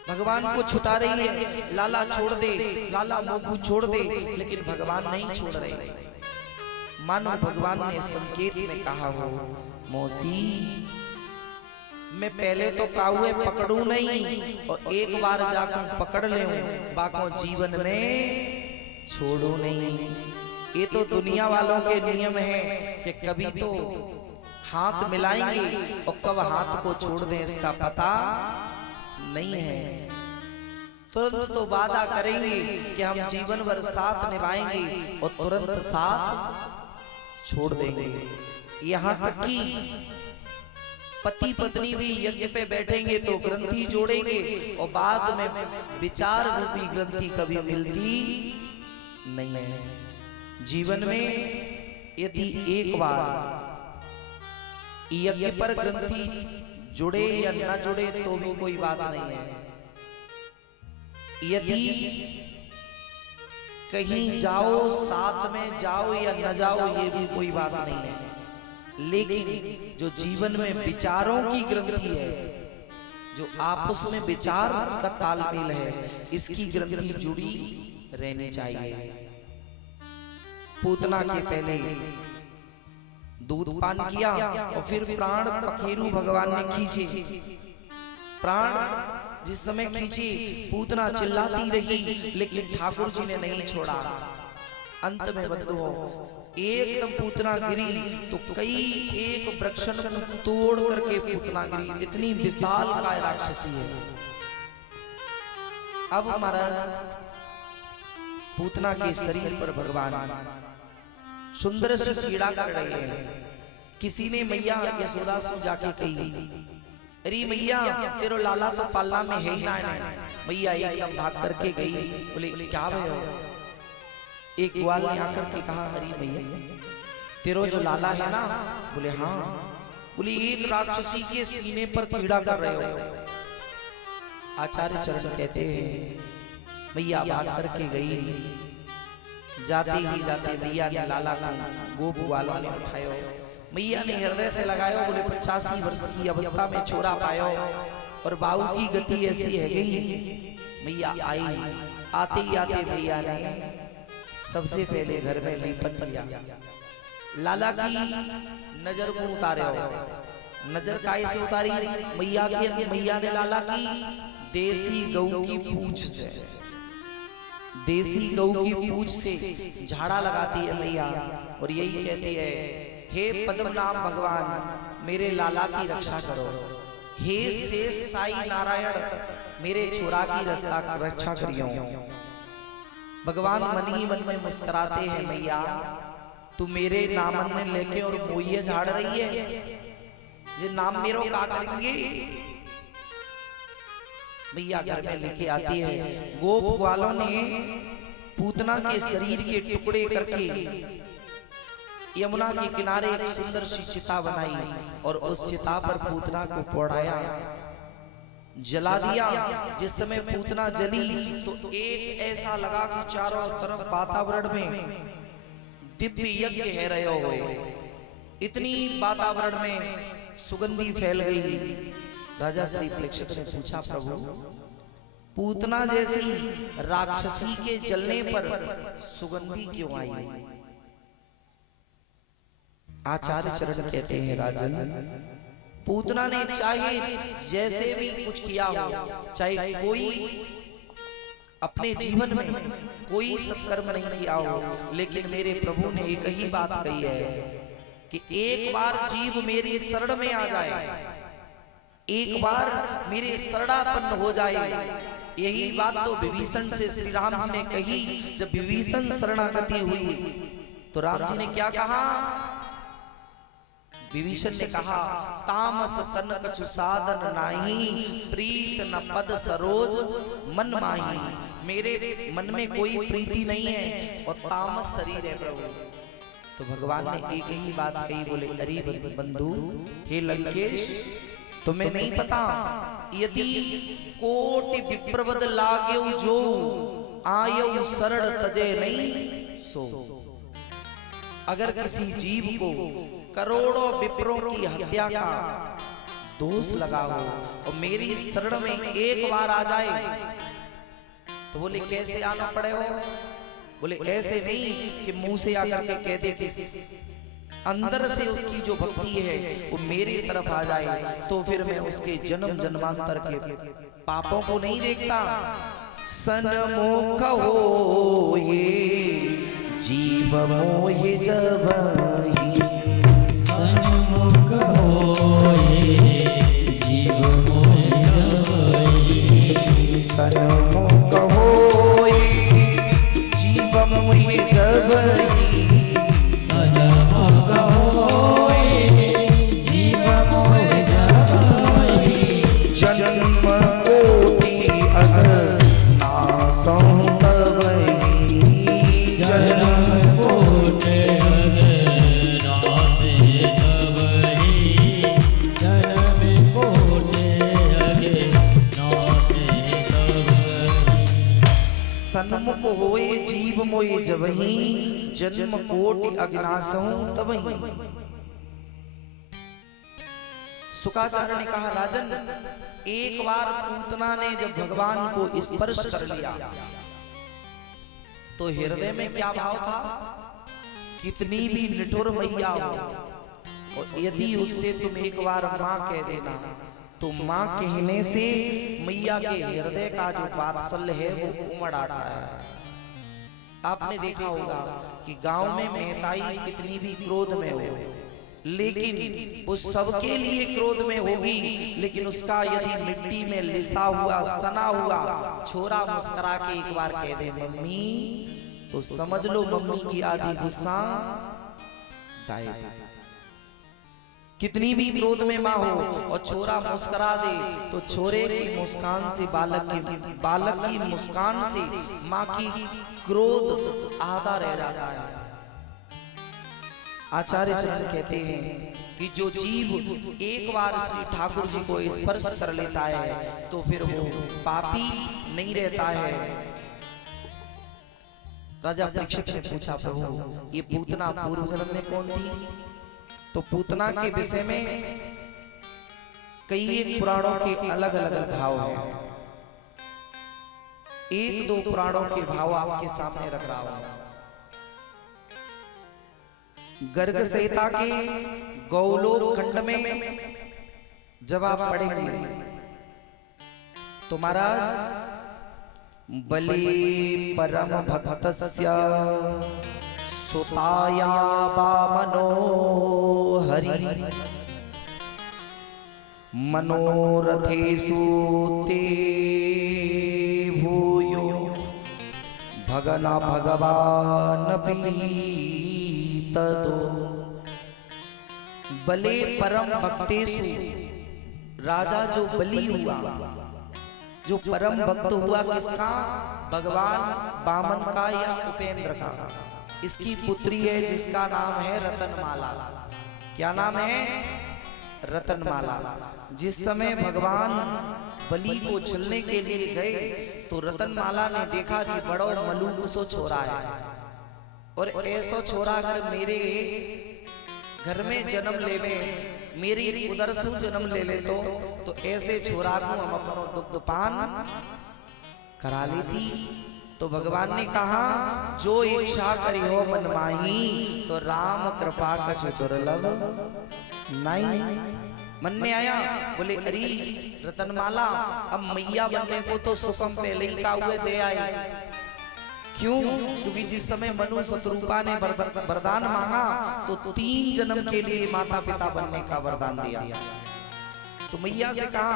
भगवान को छुटा रही है, लाला छोड़ दे, लाला मोगू छोड़ दे, लेकिन भगवान नहीं छोड़ रहे। मानो भगवान ने संकेत में कहा हो, मौसी मैं पहले तो काहुए पकड़ू नहीं, और एक बार जाकर पकड़ ले बाको जीवन में छोड़ू नहीं। ये तो दुनिया वालों के नियम है कि कभी तो हाथ मिलाएंगे और कब हाथ को छोड़ दें इसका पता नहीं है। तुरंत तो वादा करेंगे कि हम जीवन भर साथ निभाएंगे और तुरंत साथ छोड़ देंगे। यहाँ तक कि पति पत्नी भी यज्ञ पे बैठेंगे तो ग्रंथि जोड़ेंगे और बाद में विचार रूपी ग्रंथि कभी मिलती नहीं है। जीवन में यदि एक बार यज्ञ पर ग्रंथि जुड़े या न जुड़े तो भी कोई बात नहीं है। यदि कहीं जाओ साथ में जाओ या न जाओ ये भी कोई बात नहीं है। लेकिन जो जीवन में विचारों की ग्रंथि है, जो आपस में विचार का तालमेल है, इसकी ग्रंथि जुड़ी रहनी चाहिए। पूतना के पहले दूध पान किया और फिर प्राण पखेरु भगवान ने खींचे। प्राण जिस समय खींचे, पूतना चिल्लाती रही, लेकिन ठाकुर जी ने नहीं छोड़ा। अंत में बंधुओं, एकदम पूतना गिरी तो कई एक वृक्षण को तोड़ करके पूतना गिरी। इतनी विशाल काय राक्षसी है। अब महाराज पूतना के शरीर पर भगवान सुंदर सी पीड़ा कर रहे हैं। किसी ने मैया यशोदा से जाके कही, अरे मैया तेरो लाला तो पालना में है ही ना। मैया एकदम भाग करके गई, बोले क्या भयो? एक ग्वाल ने आकर के कहा, अरे मैया तेरो जो लाला है ना? बोले हाँ। बोले एक राक्षसी के सीने पर पीड़ा कर रहे हो। आचार्य चरण कहते हैं मैया भाग करके गई। जाते ही जाते मैया ने लाला को गोप ग्वालों ने उठायो। मैया ने हृदय से लगायो। बोले 85 वर्ष की अवस्था में छोरा पायो और बाबू की गति ऐसी है गई। मैया आई। आते ही आते मैया ने सबसे पहले घर में लीपन किया। लाला की नजर को उतारे हो। नजर काहे से उतारी? मैया ने लाला की देसी गऊ की पूंछ से, देसी गऊ की पूंछ से झाड़ा लगाती है मैया और यही कहती है, हे पद्मनाभ भगवान मेरे लाला की रक्षा करो। हे शेष साई नारायण मेरे छोरा की रक्षा करियो। भगवान मन ही मन में मुस्कुराते हैं, मैया तू मेरे नामन में लेके और मोइये झाड़ रही है, ये नाम मेरो का करेंगे? मैया घर में लेके आती है। गोप ग्वालों ने पूतना के शरीर के टुकड़े करके यमुना के किनारे एक सुंदर सी चिता बनाई और उस चिता पर पूतना को पोड़ाया, जला दिया। जिस समय पूतना जली तो एक ऐसा लगा कि चारों तरफ वातावरण में दिव्य यज्ञ है रहे हुए। इतनी वातावरण में सुगंधी फैल गई। राजा श्री परीक्षित ने पूछा, प्रभु पूतना जैसी राक्षसी के जलने पर सुगंधी क्यों आई? आचार्य चरण कहते हैं, राजन पूतना ने चाहे जैसे भी कुछ किया हो, चाहे कोई अपने जीवन में कोई सत्कर्म नहीं किया हो, लेकिन मेरे प्रभु ने एक ही बात कही है कि एक बार जीव मेरी शरण में आ जाए, एक बार मेरे शरणापन्न हो जाए। यही बात तो विभीषण से श्री राम जी ने कही। जब विभीषण शरणागति हुई तो राम जी ने क्या कहा? विभीषण ने कहा, तामस तन कछु साधन नाही, प्रीत न पद सरोज मन माही। मेरे मन में कोई प्रीति नहीं है और तामस शरीर है प्रभु। तो भगवान ने एक ही बात कही, बोले अरे बंधु हे लंकेश, तुम्हें नहीं पता यदि कोटि विप्रवद लागेउ जो आयु शरण तजे नहीं सो। अगर किसी जीव को करोड़ों विप्रों की हत्या का दोष लगा हो और मेरी शरण में एक बार आ जाए तो बोले कैसे आना पड़े हो? बोले ऐसे नहीं कि मुंह से आकर के कह दे, कि अंदर से उसकी जो भक्ति है वो मेरी तरफ आ जाए तो फिर मैं उसके जन्म जन्मांतर के पापों को नहीं देखता। सन्मुख हो ये जीव मोहि जबहि, सन्मुख हो ये जीव मोहि जबहि, सन्मुख हो ये जीव मोहि जबहि, सन्मुख हो ये जीव मोहि जबहि, जन्म कोटि अगर नासौ तबहि, जन्म कोटि अगर नासौ तबहि, जन्म कोटि अगर नासौ तबहि। सन्मुख होए जीव मोहि जबहि, जन्म कोटि अगनासहु तबहि। शुकाचार्य ने कहा, राजन, एक बार पूतना ने जब भगवान को स्पर्श कर लिया तो हृदय में क्या भाव था? कितनी भी निठुर मैया हो, और यदि उससे तुम एक बार मां कह देना तो मां कहने से मैया के हृदय का जो वात्सल्य है वो उमड़ आता है। आपने देखा होगा कि गांव में महताई कितनी भी क्रोध में हो, लेकिन वो सबके लिए क्रोध में होगी, लेकिन उसका यदि मिट्टी में लिसा हुआ सना हुआ छोरा मुस्कुरा के एक बार कह दे मम्मी, तो समझ लो मम्मी की आधी गुस्सा गायब। कितनी भी क्रोध में माँ हो और छोरा मुस्कुरा दे तो छोरे की मुस्कान से बालक की मुस्कान से माँ की क्रोध आधा रह जाता है। आचार्य चरण कहते हैं कि जो जीव एक बार श्री ठाकुर जी को स्पर्श कर लेता है तो फिर वो पापी नहीं रहता है। राजा परीक्षित ने पूछा, प्रभु ये पूतना पूर्व जन्म में कौन थी? तो पूतना के विषय में कई एक पुराणों के अलग अलग भाव हैं। एक दो पुराणों के भाव आपके सामने रख रहा हूं। गर्ग संहिता के गौलोक खंड में जब आप पढ़ेंगे तो महाराज, बलि परम भक्तस्य सुताया वामनो हरि मनोरथेषु ते भूयो भगना भगवान तदो। बले परम भक्तेषु, राजा जो बलि हुआ, जो परम भक्त हुआ किसका? भगवान वामन का या उपेंद्र का। इसकी पुत्री है जिसका नाम है रतनमाला। क्या नाम है? रतनमाला। जिस समय भगवान बलि को छलने के लिए गए तो रतनमाला ने देखा कि बड़ो मलूक सो छोरा है, और ऐसो छोरा अगर मेरे घर में जन्म लेवे, मेरी उदर से जन्म ले ले तो ऐसे छोरा को हम अपनो दुग्धपान करा लेती। तो भगवान ने कहा, जो इच्छा करी हो मन माही, तो राम कृपा कछ दुर्लभ नहीं। मन में आया, बोले अरे रतनमाला, अब मैया बनने को तो सुकम पहले ही का हुए दे आए। क्यों? क्योंकि जिस समय मनु शत्रुपा ने वरदान मांगा तो 3 जन्म के लिए माता पिता बनने का वरदान दिया। तो मैया से कहा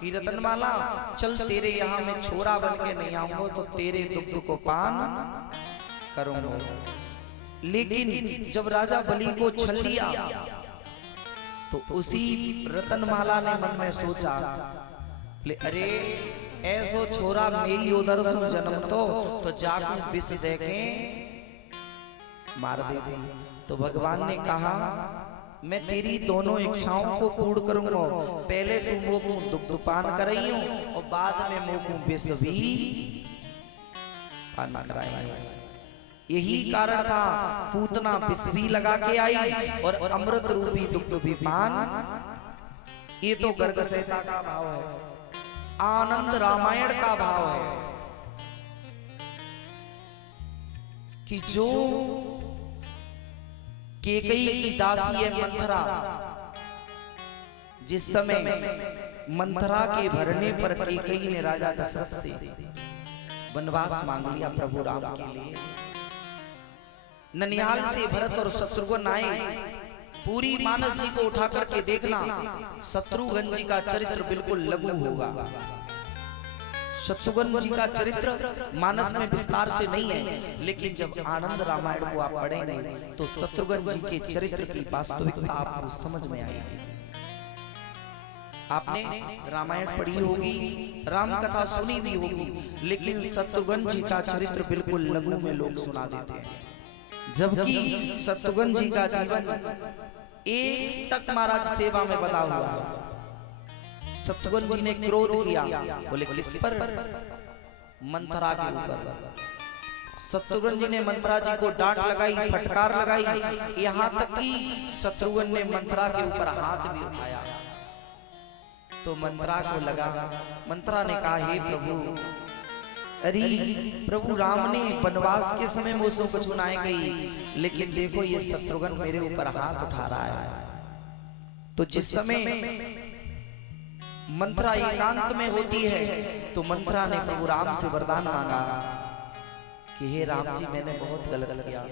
कि रतनमाला, चल तेरे यहाँ मैं छोरा बन के नहीं आऊंगा तो तेरे दुग्ध को पान करूंगा। लेकिन जब राजा बलि को छल लिया तो उसी रतनमाला ने मन में सोचा, अरे ऐसो छोरा मेरी उधर से जन्म तो जाकर विष दे के मार देते। तो भगवान ने कहा, मैं तेरी दोनों इच्छाओं को पूर्ण करूंगा। पहले तू मोको दुग्धपान कराई हो और बाद में मोको विष भी पान कराई। यही कारण था पूतना विष भी लगा के आई और अमृत रूपी दुग्ध भी पान। ये तो गर्ग संहिता का भाव है, आनंद रामायण का भाव है कि जो केकई की दासी है मंथरा, जिस समय मंथरा के भरने पर केकई ने राजा दशरथ से वनवास मांग लिया प्रभु राम के लिए। ननिहाल से भरत और शत्रुघ्न आए। पूरी मानस जी को उठा करके देखना, शत्रुघ्न जी का चरित्र बिल्कुल लघु होगा। शत्रुघ्न जी का चरित्र मानस में विस्तार से नहीं है, लेकिन जब आनंद रामायण को आप पढ़ेंगे तो शत्रुघ्न जी के चरित्र की वास्तविकता आपको समझ में आएगी। आपने रामायण पढ़ी होगी, राम कथा सुनी भी होगी, लेकिन शत्रुघ्न जी का चरित्र बिल्कुल लघु में लोग सुना देते हैं। जबकि शत्रुघ्न जी का जीवन एक टक महाराज सेवा में बना हुआ है। शत्रुघ्न जी ने क्रोध किया, बोले किस पर? मंथरा के ऊपर। शत्रुघ्न जी ने मंथरा जी को डांट लगाई, फटकार लगाई, यहाँ तक कि शत्रुघ्न ने मंथरा के ऊपर हाथ भी उठाया। तो मंत्रा को लगा, मंत्रा ने कहा हे प्रभु, अरे प्रभु राम ने वनवास के समय मुझसे कुछ सुनाई गई, लेकिन देखो ये शत्रुघ्न मेरे ऊपर हाथ उठा रहा है। तो जिस समय मंत्रा एकांत में होती है तो मंत्रा ने प्रभु राम से वरदान मांगा कि हे राम जी मैंने बहुत गलत किया।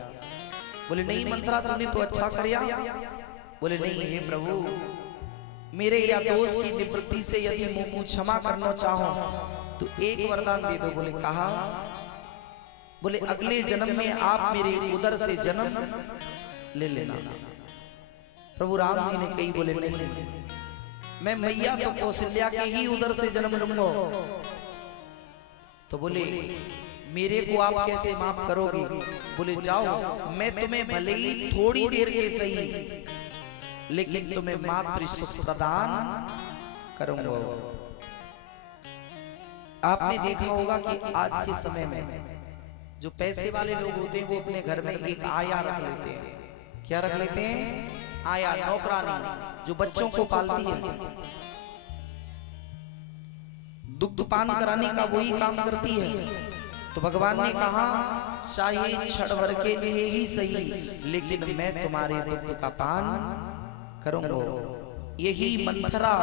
बोले नहीं मंत्रा तुमने तो अच्छा किया। बोले नहीं हे प्रभु, मेरे या दोष की निवृत्ति से यदि मुझको क्षमा करना चाहो तो एक वरदान दे दो। बोले कहा? बोले अगले जन्म में आप मेरे उदर से जन्म ले लेना। प्रभु राम जी ने कही, बोले नहीं, मैं मैया तो कौशल्या के ही उदर से जन्म लूंगा। तो बोले मेरे को आप कैसे माफ करोगे? बोले जाओ, मैं तुम्हें भले ही थोड़ी देर के सही, लेकिन तुम्हें मातृ सुख प्रदान करूंगा। आपने देखा होगा कि आज के समय में जो पैसे वाले लोग होते हैं वो अपने घर में एक आया रख लेते हैं। क्या रख लेते हैं? आया, नौकरानी जो बच्चों को पालती है, दुग्ध पान कराने का वही काम करती है। तो भगवान ने कहा चाहे क्षण भर के लिए ही सही, लेकिन मैं तुम्हारे दुग्ध का पान करूंगा। यही मंथरा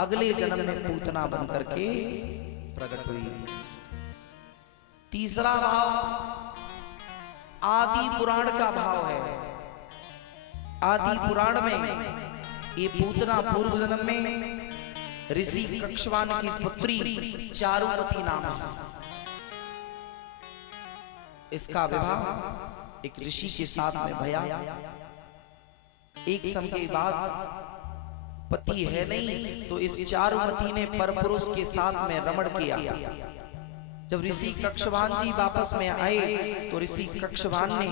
अगले जन्म में पूतना बन करके प्रकट हुई। तीसरा भाव आदि पुराण का भाव है। आदि पुराण में ये पूतना पूर्व जन्म में ऋषि कक्षवान की पुत्री चारुमती नाम है। इसका विवाह एक ऋषि के साथ में भया। एक समय के बाद पति है नहीं तो इस चारुमती ने परपुरुष के साथ में रमण किया। जब ऋषि कक्षवान जी वापस में आए तो ऋषि कक्षवान ने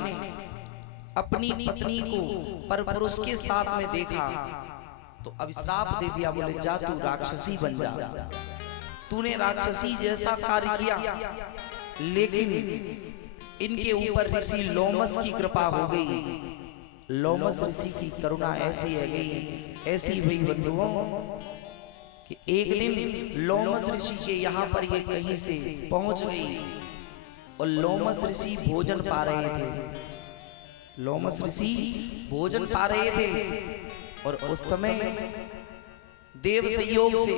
अपनी पत्नी को परपुरुष के साथ में देखा तो अभिश्राप दे दिया। बोले जा तू राक्षसी बन जा, तूने राक्षसी जैसा कार्य किया। लेकिन इनके ऊपर ऋषि लोमस की कृपा हो गई। लोमस ऋषि की करुणा ऐसी है गई, ऐसी हुई बंधुओं कि एक दिन लोमस ऋषि के यहाँ पर ये कहीं से पहुंच गई और लोमस ऋषि भोजन पा रहे थे। लोमस ऋषि भोजन पा रहे थे और उस समय देव संयोग से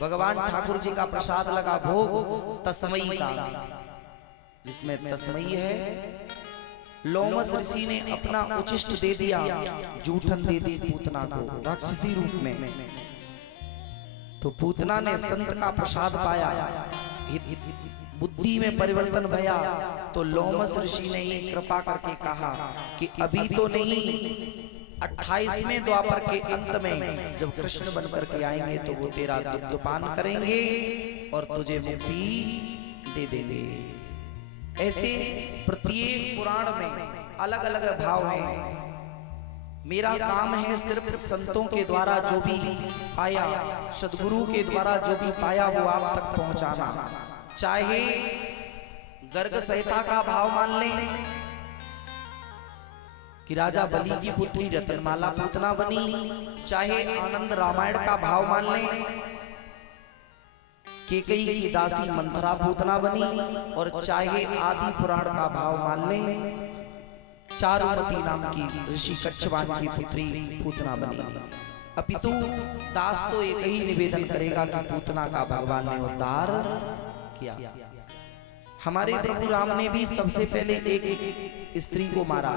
भगवान ठाकुर जी का प्रसाद लगा भोग तस्मयी का, जिसमें तस्मयी है। लोमस ऋषि ने अपना उचिष्ट दे दिया, जूठन दे दी पूतना को राक्षसी रूप में। तो पूतना ने संत का प्रसाद पाया, बुद्धि में परिवर्तन भया। तो लोमस ऋषि ने ही कृपा करके कहा कि अभी तो नहीं, 28वें द्वापर के अंत में जब कृष्ण बन करके आएंगे तो वो तेरा दुग्ध पान करेंगे और तुझे मुक्ति दे देंगे। ऐसे प्रत्येक पुराण में अलग अलग भाव हैं। मेरा काम है सिर्फ संतों के द्वारा जो भी पाया, सदगुरु के द्वारा जो भी पाया वो आप तक पहुंचाना। चाहे गर्ग संहिता का भाव मान लें कि राजा बलि की पुत्री रतनमाला पूतना बनी, चाहे आनंद रामायण का भाव मान लें केकई की दासी मंथरा पूतना बनी, और चाहे आदि पुराण का भाव मान लें चारुमती नाम की ऋषि कच्छवान की पुत्री पूतना बनी। अपितु दास तो एक ही निवेदन करेगा कि पूतना का भगवान ने उद्धार किया। हमारे प्रभु राम ने भी सबसे पहले एक स्त्री को मारा।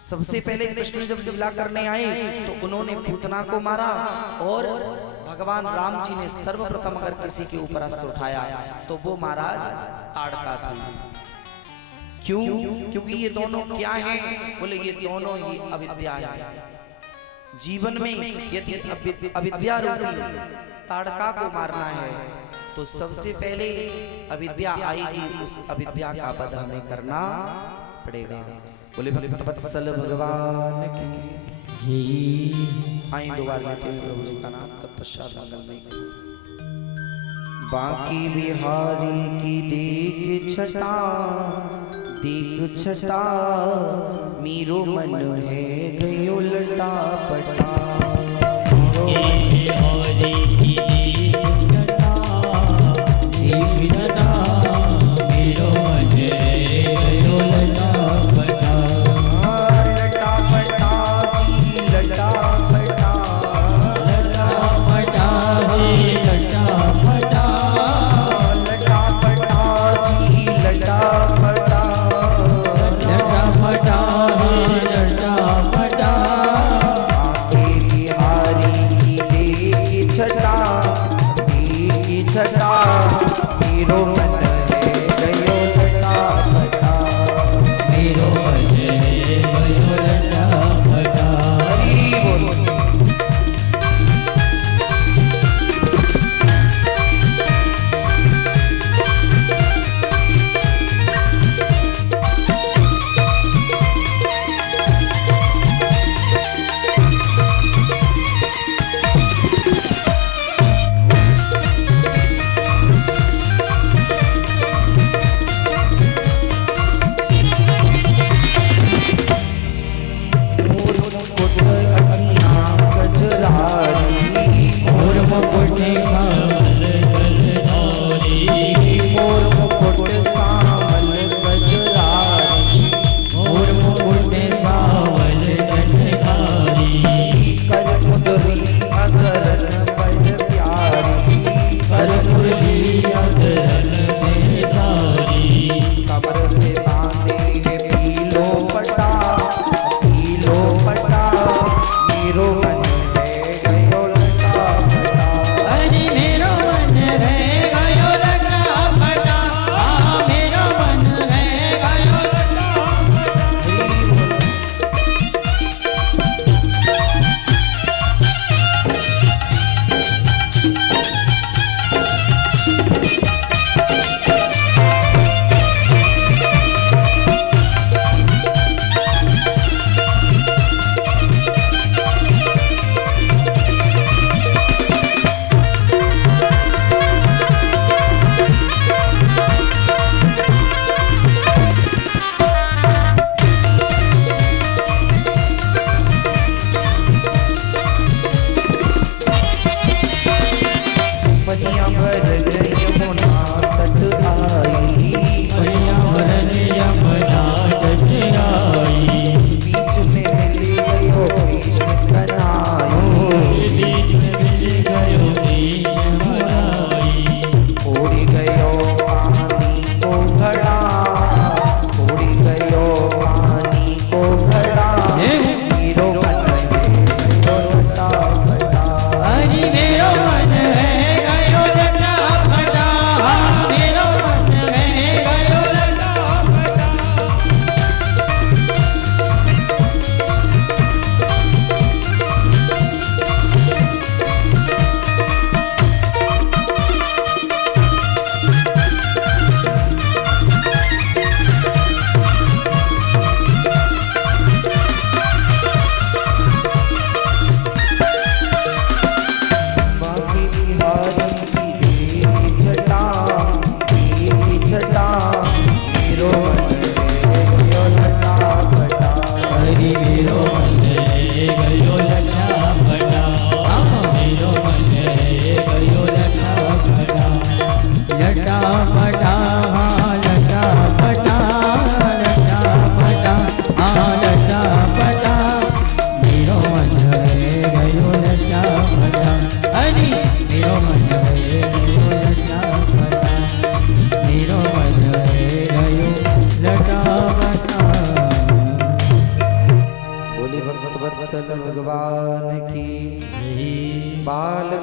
सबसे पहले कृष्ण जब लीला करने आए तो उन्होंने पूतना को मारा, और भगवान राम जी ने सर्वप्रथम अगर किसी के ऊपर अस्त्र उठाया तो वो महाराज ताड़का थी। क्यों? क्योंकि ये दोनों क्या हैं? बोले ये दोनों ही अविद्या है। जीवन में यदि अविद्या रूपी ताड़का को मारना है तो सबसे पहले अविद्या आएगी, उस अविद्या का वध हमें करना पड़ेगा। बोले भक्त वत्सल भगवान की जी। आई दोबारा लेते हैं प्रभु जी का नाम, तत्पश्चात मंगलमय कथा। बांकी बिहारी की देख छटा, देख छटा, मेरो मन है गयो लटा पटा।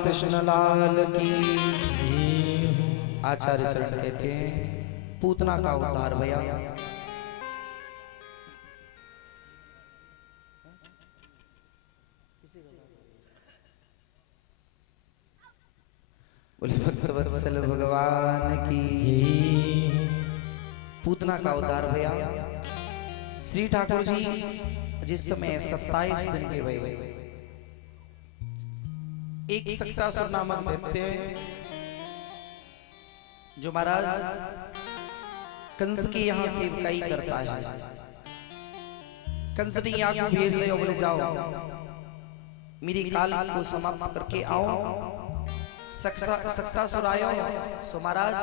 कृष्ण लाल की। आचार्य चरण कहते हैं पूतना का उद्धार भया। बोले भक्तवत्सल भगवान की। पूतना का उद्धार भया। श्री ठाकुर जी जिस समय 27 दिन के भये, एक सक्तासुर नामक दैत्य जो महाराज कंस के यहाँ सेवकाई करता है, कंस ने यहाँ को भेज दिया, बोले जाओ मेरी काल को समाप्त करके आओ। सक्तासुर आयो सो महाराज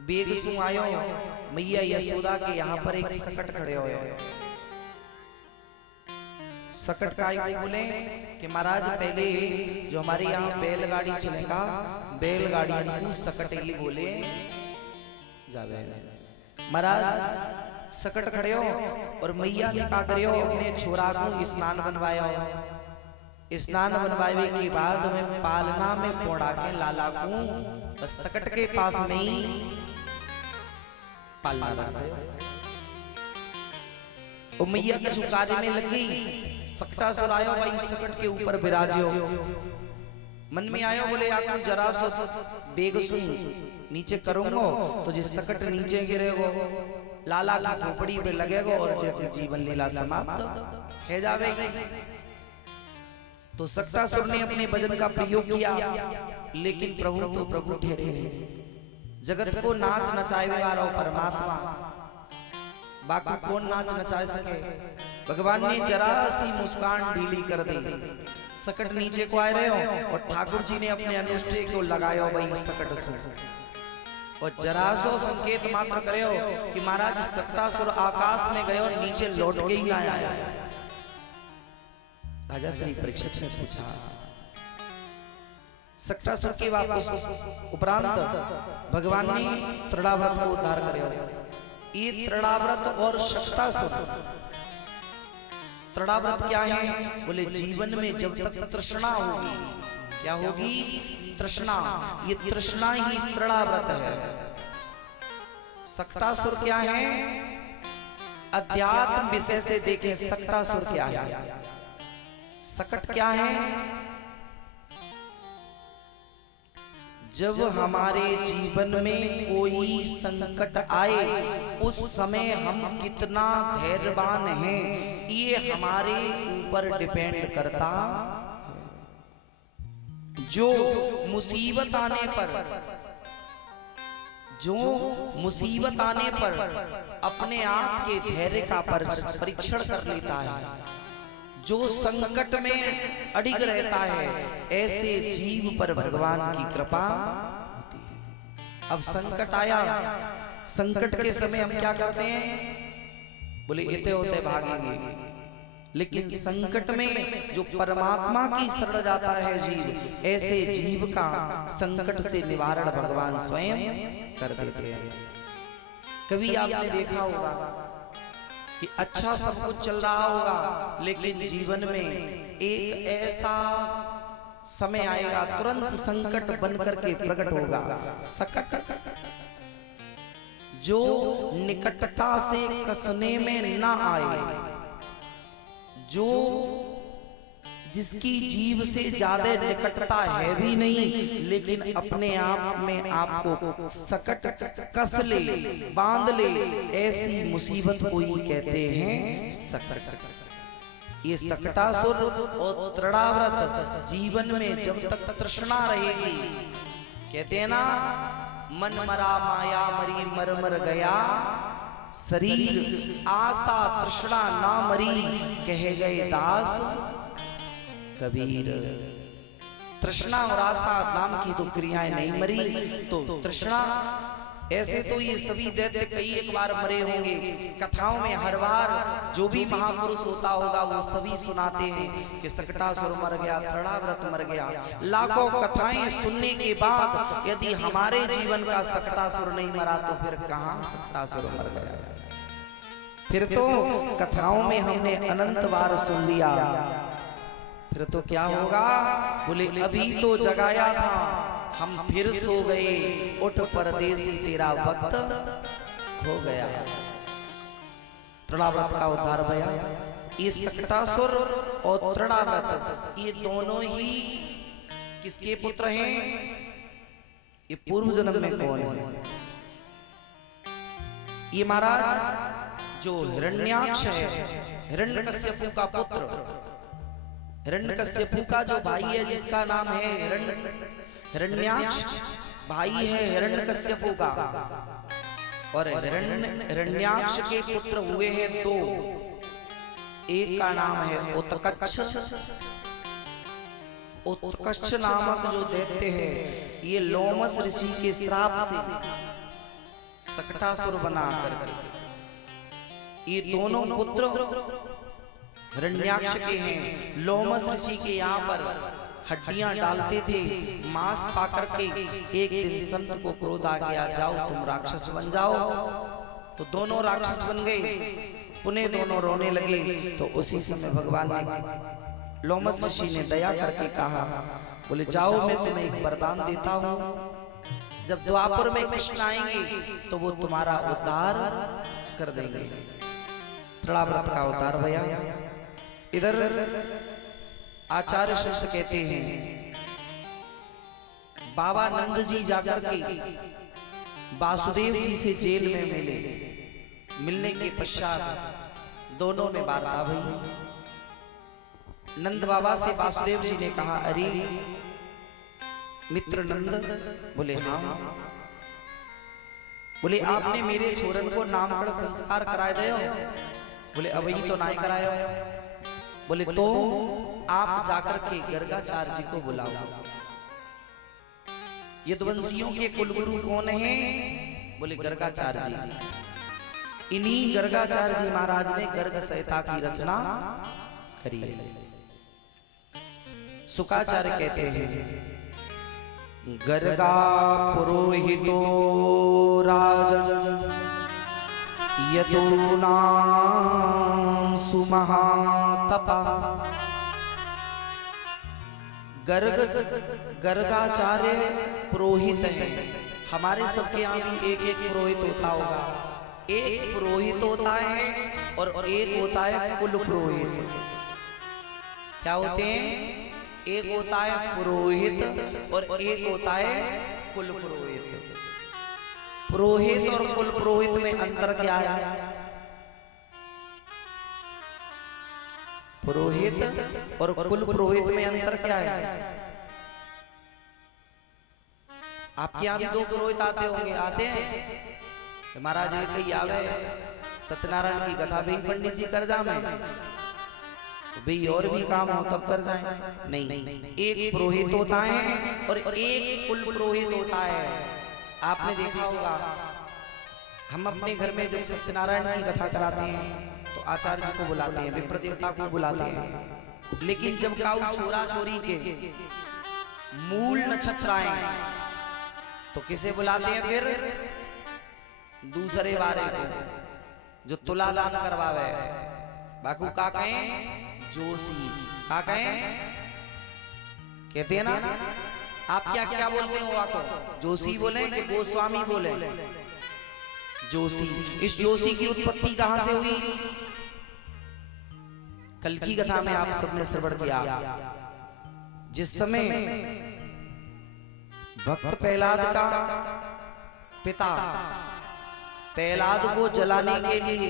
बेग सु आयो मैया यशोदा के यहाँ पर एक सकट खड़े हो। सकट का बोले कि महाराज पहले जो हमारे यहाँ बैलगाड़ी चलेगा, बैलगाड़ी सकट ही बोले जावे। महाराज सकट खड़े हो और मैया ने का करियो अपने छोरा को स्नान बनवायो। स्नान बनवावे के बाद में पालना में पोड़ा के लाला को बस सकट के पास में ही पालना रख दे। और मैया के जो कार्य में लग गई, सक्तासुर आयो भाई सकट के ऊपर विराजियो। मन में आयो बोले आको जरा सो बेग सुन नीचे करूंगो तो जिस सकट नीचे गिरेगो लाला की खोपड़ी पे लगेगो और जीवन लीला समाप्त है जावेगी। तो सक्तासुर ने अपने वजन का प्रयोग किया, लेकिन प्रभु तो प्रभु ठहरे हैं। जगत को नाच नचाए वाला परमात्मा, बाकी कौन नाच नचा सके। भगवान ने जरा सी मुस्कान ढीली कर दी, सकट नीचे को आए रहे हो और ठाकुर जी ने अपने अनुष्ठे को लगाया वही सकट से और जरा सो संकेत मात्र करे हो कि महाराज सक्तासुर आकाश में गए और नीचे लौट के ही आया। राजा श्री परीक्षित ने पूछा सक्तासुर के वापस उपरांत भगवान ने तृणाव्रत को उद्धार करे। ये तृणाव्रत और सक्तासुर, तृणाव्रत क्या है बोले जीवन में जब तक तृष्णा होगी, क्या होगी तृष्णा, ये तृष्णा ही तृणाव्रत है। सक्तासुर क्या है, अध्यात्म विषय से देखें सक्तासुर क्या है, सकट क्या है। जब हमारे जीवन में कोई संकट आए उस समय हम कितना धैर्यवान हैं ये हमारे ऊपर डिपेंड करता है। जो मुसीबत आने पर अपने आप के धैर्य का परीक्षण कर लेता है, जो संकट में अड़िग रहता है, ऐसे जीव पर भगवान की कृपा होती है। अब संकट आया, संकट के समय हम क्या करते हैं बोले इतने होते भागेंगे, लेकिन संकट में जो परमात्मा की शरण जाता है जीव, ऐसे जीव का संकट से निवारण भगवान स्वयं कर देते हैं। कभी आपने देखा होगा कि अच्छा सब कुछ चल रहा होगा, लेकिन जीवन में एक ऐसा समय आएगा तुरंत संकट बनकर के प्रकट होगा। सकट जो निकटता से कसने में ना आए, जो जिसकी जीव से ज्यादा निकटता है भी नहीं, लेकिन अपने आप में आपको सकट कस ले, बांध ले, ऐसी मुसीबत को ही कहते हैं सकट। ये सकटासुर और तृणाव्रत जीवन में जब तक तृष्णा रहेगी, कहते हैं ना मन मरा माया मरी मर मर गया शरीर, आशा तृष्णा ना मरी कह गए दास कबीर। तृष्णा और आशा नाम की तो क्रियाएं नहीं मरी, तो तृष्णा ऐसे तो ये सभी दैत्य कई एक बार मरे होंगे। कथाओं में हर बार जो भी महापुरुष होता होगा वो सभी सुनाते हैं कि सकटासुर मर गया, तृणाव्रत मर गया। लाखों कथाएं सुनने के बाद यदि हमारे जीवन का सकटासुर नहीं मरा तो फिर कहां सकटासुर मर गया। फिर तो कथाओं में हमने अनंत बार सुन लिया, फिर तो क्या होगा बोले अभी तो जगाया था हम फिर सो गए, उठ परदेसी तेरा वक्त हो गया। तृणाव्रत का उद्धार भया। ये सकटासुर और तृणाव्रत ये दोनों ही किसके पुत्र हैं, ये पूर्व जन्म में कौन है। ये महाराज जो हिरण्याक्ष है, हिरण्यकश्यप का पुत्र, हिरण्यकश्यप का जो भाई है जिसका नाम है हिरण्याक्ष, भाई है हिरण्यकश्यप का, और हिरण्याक्ष के पुत्र हुए हैं दो, एक का नाम है उत्कच। उत्कच नामक जो दैत्य है, ये लोमस ऋषि के श्राप से सकटासुर बना करके, ये दोनों पुत्र हिरण्याक्ष के हैं। लोमस ऋषि के यहाँ पर हड्डियां डालते थे, मांस पाकर के। एक दिन संत को क्रोध आ गया, जाओ तुम राक्षस बन जाओ। तो दोनों राक्षस बन गए, पुनः दोनों रोने लगे। तो उसी समय भगवान ने, लोमस ऋषि ने दया करके कहा, बोले जाओ मैं तुम्हें एक वरदान देता हूं, जब द्वापर में कृष्ण आएंगे तो वो तुम्हारा उद्धार कर देंगे। तृणाव्रत का उद्धार भैया। इधर आचार्य शब्द कहते हैं, बाबा नंद जी जाकर के वासुदेव जी से जेल में मिले। मिलने के पश्चात दोनों में वार्ता हुई। नंद बाबा से वासुदेव जी ने कहा, अरे मित्र नंद। बोले हाँ। बोले आपने मेरे छोरन को नामकरण संस्कार कराए दे। बोले अभी तो ना करायो। बोले तो आप जाकर के गर्गाचार्य जी को बुलाओ। यदुवंशियों के कुलगुरु कौन है? बोले गर्गाचार्य जी। इन्हीं गर्गाचार्य जी महाराज ने गर्ग संहिता की रचना करी है। शुकाचार्य कहते हैं, गर्गा पुरोहितो राजन यतो नाम सुमहातपा। गर्गाचार्य पुरोहित है। हमारे सबके यहाँ भी एक एक पुरोहित होता होगा। एक पुरोहित होता है और एक होता है कुल पुरोहित। क्या होते हैं? एक होता है पुरोहित और एक होता है कुल पुरोहित। पुरोहित और कुल पुरोहित में अंतर क्या है? पुरोहित और कुल पुरोहित में अंतर क्या है? आपके यहाँ भी दो पुरोहित आते होंगे, आते हैं महाराज? कहीं आवे सत्यनारायण की कथा भी पंडित जी कर जाए, भाई और भी काम हो तब कर जाए। नहीं, एक पुरोहित होता है और एक कुल पुरोहित होता है। आपने देखा होगा, हम अपने घर में जब सत्यनारायण की कथा कराते हैं तो आचार्य जी को बुलाते हैं, विप्र देवता को बुलाते हैं। लेकिन जब काऊ छोरा छोरी के मूल नक्षत्र आए तो किसे बुलाते हैं? फिर दूसरे वारे को, जो तुला दान करवावे। बाकू का कहें? जोशी। का कहें? कहते हैं ना, आप क्या क्या बोलते हो? आपको जोशी बोले कि गोस्वामी बोले? जोशी। इस जोशी की उत्पत्ति कहां से हुई? कल की कथा में आप सबने श्रवण किया। जिस समय भक्त प्रहलाद का पिता प्रहलाद को जलाने के लिए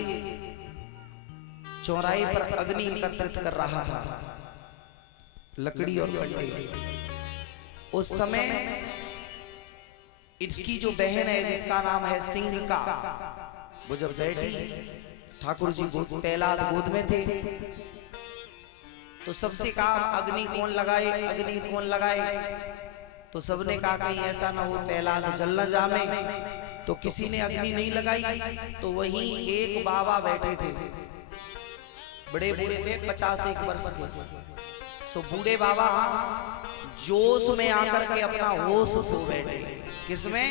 चौराहे पर अग्नि एकत्रित कर रहा था, लकड़ी और कंडे, उस समय इसकी जो बहन है जिसका नाम है सिंह का, वो जब बैठी, ठाकुर जी प्रहलाद गोद में थे, तो सबसे कहा अग्नि कौन लगाए, अग्नि कौन लगाए? तो सबने कहा कहीं ऐसा ना हो प्रहलाद जल न जामे। तो किसी ने अग्नि नहीं लगाई। तो वहीं एक बाबा बैठे थे, बड़े बूढ़े थे, 50-1 वर्ष के। सो बूढ़े बाबा जोश में आकर के अपना होश खो बैठे। किसमें?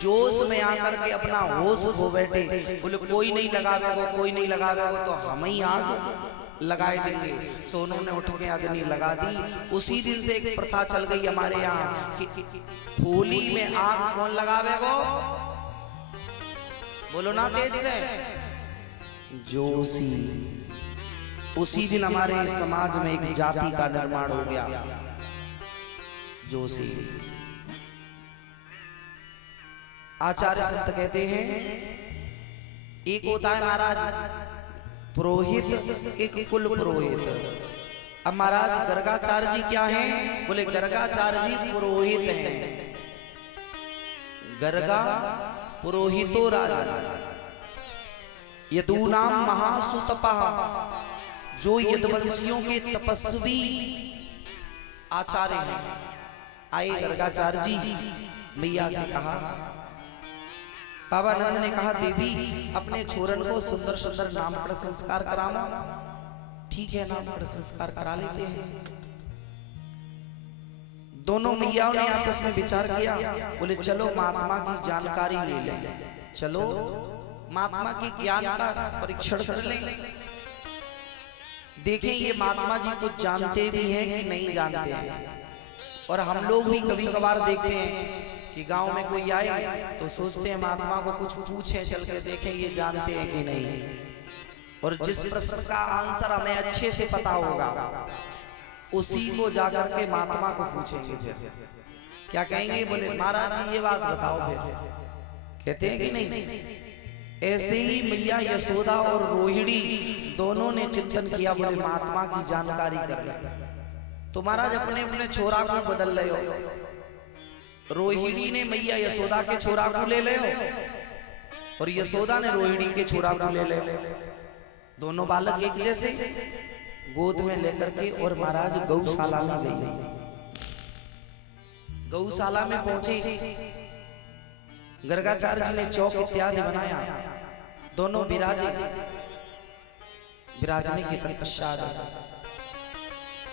जोश में आकर के अपना होश खो बैठे। बोले कोई नहीं लगावेगो, कोई नहीं लगावेगो तो हम ही आग लगाए देंगे। सो उन्होंने उठ के अग्नि लगा दी। उसी दिन से एक प्रथा चल गई हमारे यहाँ कि होली में आग कौन लगावेगो? बोलो ना तेज से। जोशी। उसी दिन हमारे समाज में एक जाति का निर्माण हो गया, जोशी। आचार्य संत कहते हैं, एक होता है महाराज पुरोहित, एक कुल पुरोहित। अब महाराज गर्गाचार्य जी क्या हैं? बोले गर्गाचार्य जी पुरोहित हैं। गर्गा पुरोहितो राजा यदूनाम महासुतपा। जो यदुवंशियों के तपस्वी आचार्य हैं, आए गर्गाचार्य जी मैया से कहा। बाबा नंद ने कहा, देवी अपने छोरन को सुंदर सुंदर नामकरण संस्कार कराना। ठीक है, नामकरण संस्कार करा लेते हैं। दोनों मैयाओं ने आपस में विचार किया, बोले चलो महात्मा की जानकारी ले लें, चलो महात्मा के ज्ञान का परीक्षण कर लें, देखें ये महात्मा जी कुछ जानते भी हैं कि नहीं जानते हैं। और हम लोग भी कभी कभार देखते हैं कि गांव में कोई आए तो सोचते हैं महात्मा को कुछ पूछें, चल के देखें ये जानते हैं कि नहीं। और जिस प्रश्न का आंसर हमें अच्छे से पता होगा उसी को जाकर के महात्मा को पूछेंगे। फिर क्या कहेंगे, बोले महाराज जी ये बात बताओ। फिर कहते हैं कि नहीं। ऐसे ही मैया यशोदा और रोहिणी दोनों ने चिंतन किया, बोले महात्मा की जानकारी कर ले। तो महाराज अपने अपने छोरा को बदल रहे हो। रोहिणी ने मैया यशोदा के छोरा को ले ले और यशोदा ने रोहिणी के छोरा को ले ले। दोनोदोनों बालक एक जैसे गोद में लेकर के और महाराज गौशाला में गई। गौशाला में पहुंचे, गर्गाचार्य जी ने चौक इत्यादि बनाया, दोनों विराजे। विराजने के तत्पश्चात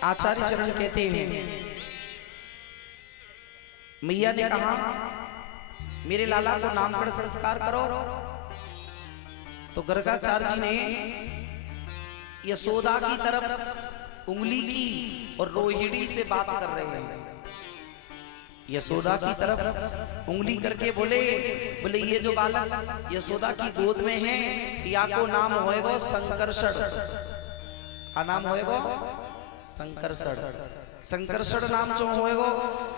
आचार्य चरण कहते हैं, मैया ने कहा मेरे लाला को नामकरण संस्कार करो। तो गर्गाचार्य जी ने यशोदा की तरफ उंगली की और रोहिणी से बात कर रहे हैं। यशोदा की तरफ उंगली करके बोले ये जो बालक यशोदा की गोद में है, या को नाम होएगा संकर्षण। का नाम होएगा संकर्षण। संकर्षण नाम क्यों होएगा,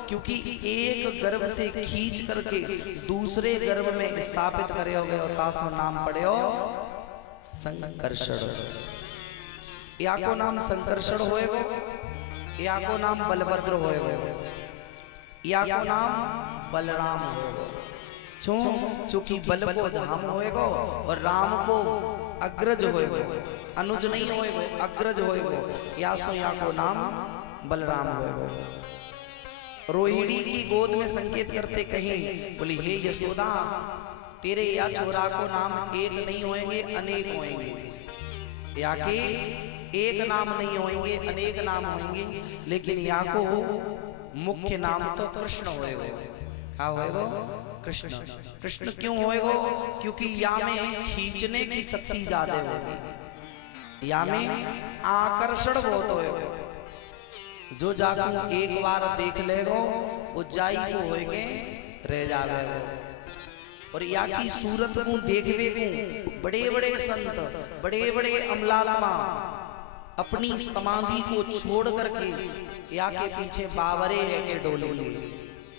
क्योंकि एक गर्भ से खींच करके दूसरे गर्भ में स्थापित करे हो गए, तासो नाम पड़े हो संकर्षण। या को नाम संकर्षण होएगा, या को नाम बलभद्र होएगा, या को नाम बलराम होएगा। चूंकि बल को धाम होएगा और राम को अग्रज होएगा, अनुज नहीं होएगा, अग्रज होएगा। या को नाम बलराम होएगा। रोहिणी की गोद में संकेत करते कहीं, बोली हे यशोदा तेरे या छोरा को नाम एक नहीं होएंगे, अनेक होएंगे। या के एक नाम नहीं होएंगे, अनेक नाम होएंगे, लेकिन या को मुख्य नाम तो कृष्ण होएगा। क्या होएगा? कृष्ण। कृष्ण क्यों होएगा? क्योंकि या में खींचने की शक्ति ज्यादा होगी, या में आकर्षण बहुत होएगा। जो जाकू एक बार देख लेगो वो जाई को होएगे रह जावेगो। और या की सूरत को देखवे को बड़े बड़े संत, बड़े बड़े अमलात्मा अपनी समाधि को छोड़ करके या के पीछे बावरे है के डोले ले।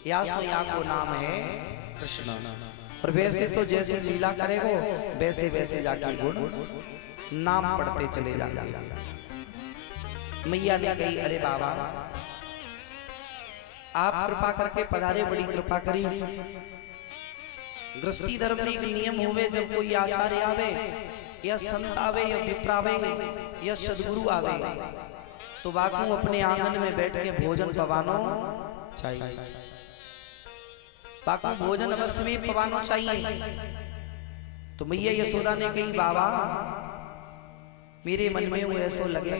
या को नाम है कृष्ण। और वैसे तो जैसे लीला करेगो वैसे वैसे जाके गुण नाम पढ़ते चले जाएंगे। मैया ने कही अरे बाबा आप कृपा करके पधारे, बड़ी कृपा करी। गृहस्थी धर्म में एक नियम होवे, जब कोई आचार्य आवे या संत आवे या विप्र आवे या सदगुरु आवे तो बाकू अपने आंगन में बैठ के भोजन पवानो चाहिए। बाकू भोजन अवश्य में पवानो चाहिए। तो मैया यशोदा ने कही बाबा मेरे मन में वो ऐसा लगे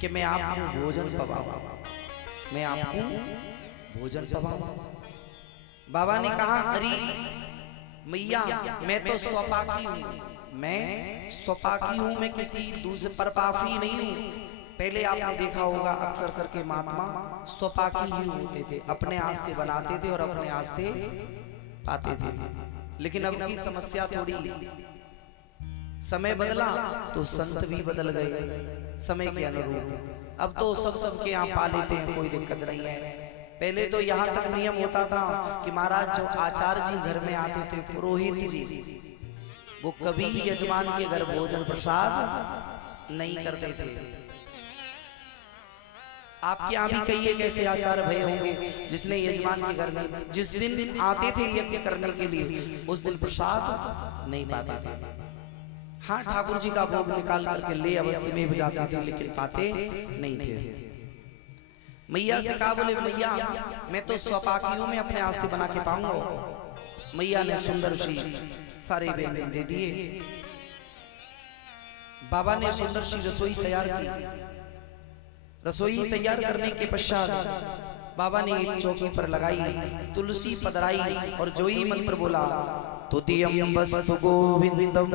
कि मैं आपको भोजन पवाऊं, मैं आपको भोजन पवाऊं। बाबा ने कहा अरे मैया मैं तो स्वपाकी हूं, मैं स्वपाकी हूं, मैं किसी दूसरे पर पापी नहीं हूं। पहले आपने देखा होगा अक्सर करके महात्मा स्वपाकी ही होते थे, अपने हाथ से बनाते थे और अपने हाथ से पाते थे। लेकिन अब की समस्या थोड़ी, समय बदला तो संत भी बदल गए समय के अनुरूप। अब तो सबके यहाँ पा लेते हैं, कोई दिक्कत नहीं है। पहले तो यहाँ तक नियम होता था कि महाराज जो आचार्य जी घर में आते थे, पुरोहित जी, वो कभी यजमान के घर भोजन प्रसाद नहीं करते थे। आपके यहाँ भी कई कैसे आचार्य भय होंगे जिसने यजमान के घर में जिस दिन आते थे यज्ञ करने के लिए उस दिन प्रसाद नहीं पाते थे। हाँ, ठाकुर जी का भोग निकाल करके ले अवश्य में बजाते थे, लेकिन पाते नहीं थे। मैया से कहा, बोले मैया मैं तो स्वपाकियों में अपने हाथ से बना के पाऊंगा। मैया ने सुंदर सी सारे व्यंजन दे दिए। बाबा ने सुंदर सी रसोई तैयार की। रसोई तैयार करने के पश्चात बाबा ने एक चौकी पर लगाई, तुलसी पधराई और जो ही मंत्र बोला, तुतियम वस्तु गोविंदम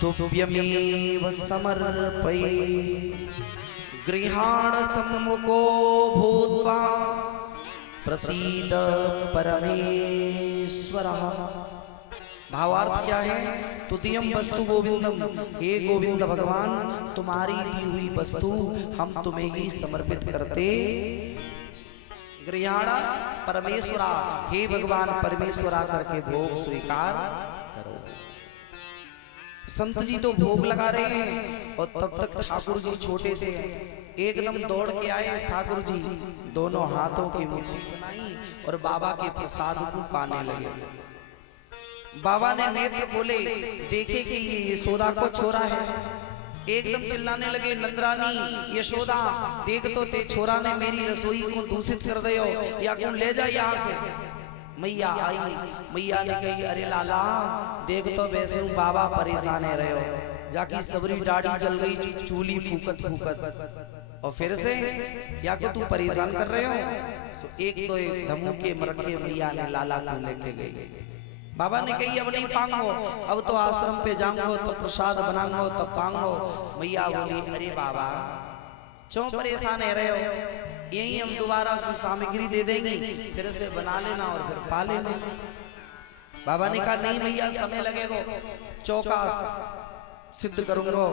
तुभ्यमेव समर्पये गृहाण सम्मुखो भूत्वा प्रसीद परमेश्वरः। भावार्थ क्या है? तुतियम वस्तु गोविंदम, हे गोविंद भगवान तुम्हारी दी हुई वस्तु हम तुम्हें ही समर्पित करते। गृहाणा परमेश्वरा, हे भगवान परमेश्वरा करके भोग स्वीकार करो। संत जी तो भोग लगा रहे हैं और तब तक ठाकुर जी छोटे से एकदम दौड़ के आए। ठाकुर जी दोनों हाथों की मुट्ठी बनाई और बाबा के प्रसाद को पाने लगे। बाबा ने नेत्र खोले, देखे कि ये यशोदा को छोरा है। एकदम चिल्लाने लगे, नंदरानी यशोदा देख तो ते छोरा ने मेरी रसोई को दूषित कर दियो, या कौन ले जाए यहाँ से। मैया आई, मैया ने कही, अरे लाला देख तो वैसे हूँ बाबा परेशान है रहे हो, जाकी सबरी दाढ़ी जल गई चूली फूकत फूकत और फिर से या को तू परेशान कर रहे हो। सो एक तो एक धमू के मरके मैया ने लाला को लेके गई। बाबा ने कही अब नहीं पांगो, अब तो आश्रम पे जाऊंगो तो प्रसाद बनाऊंगो तब पांगो। मैया बोली, अरे बाबा क्यों परेशान है रहे हो, यही हम दोबारा सामग्री दे देंगे, फिर से बना लेना और फिर पा लेना। बाबा ने कहा नहीं मैया समय लगेगा, चौका सिद्ध करूंगा,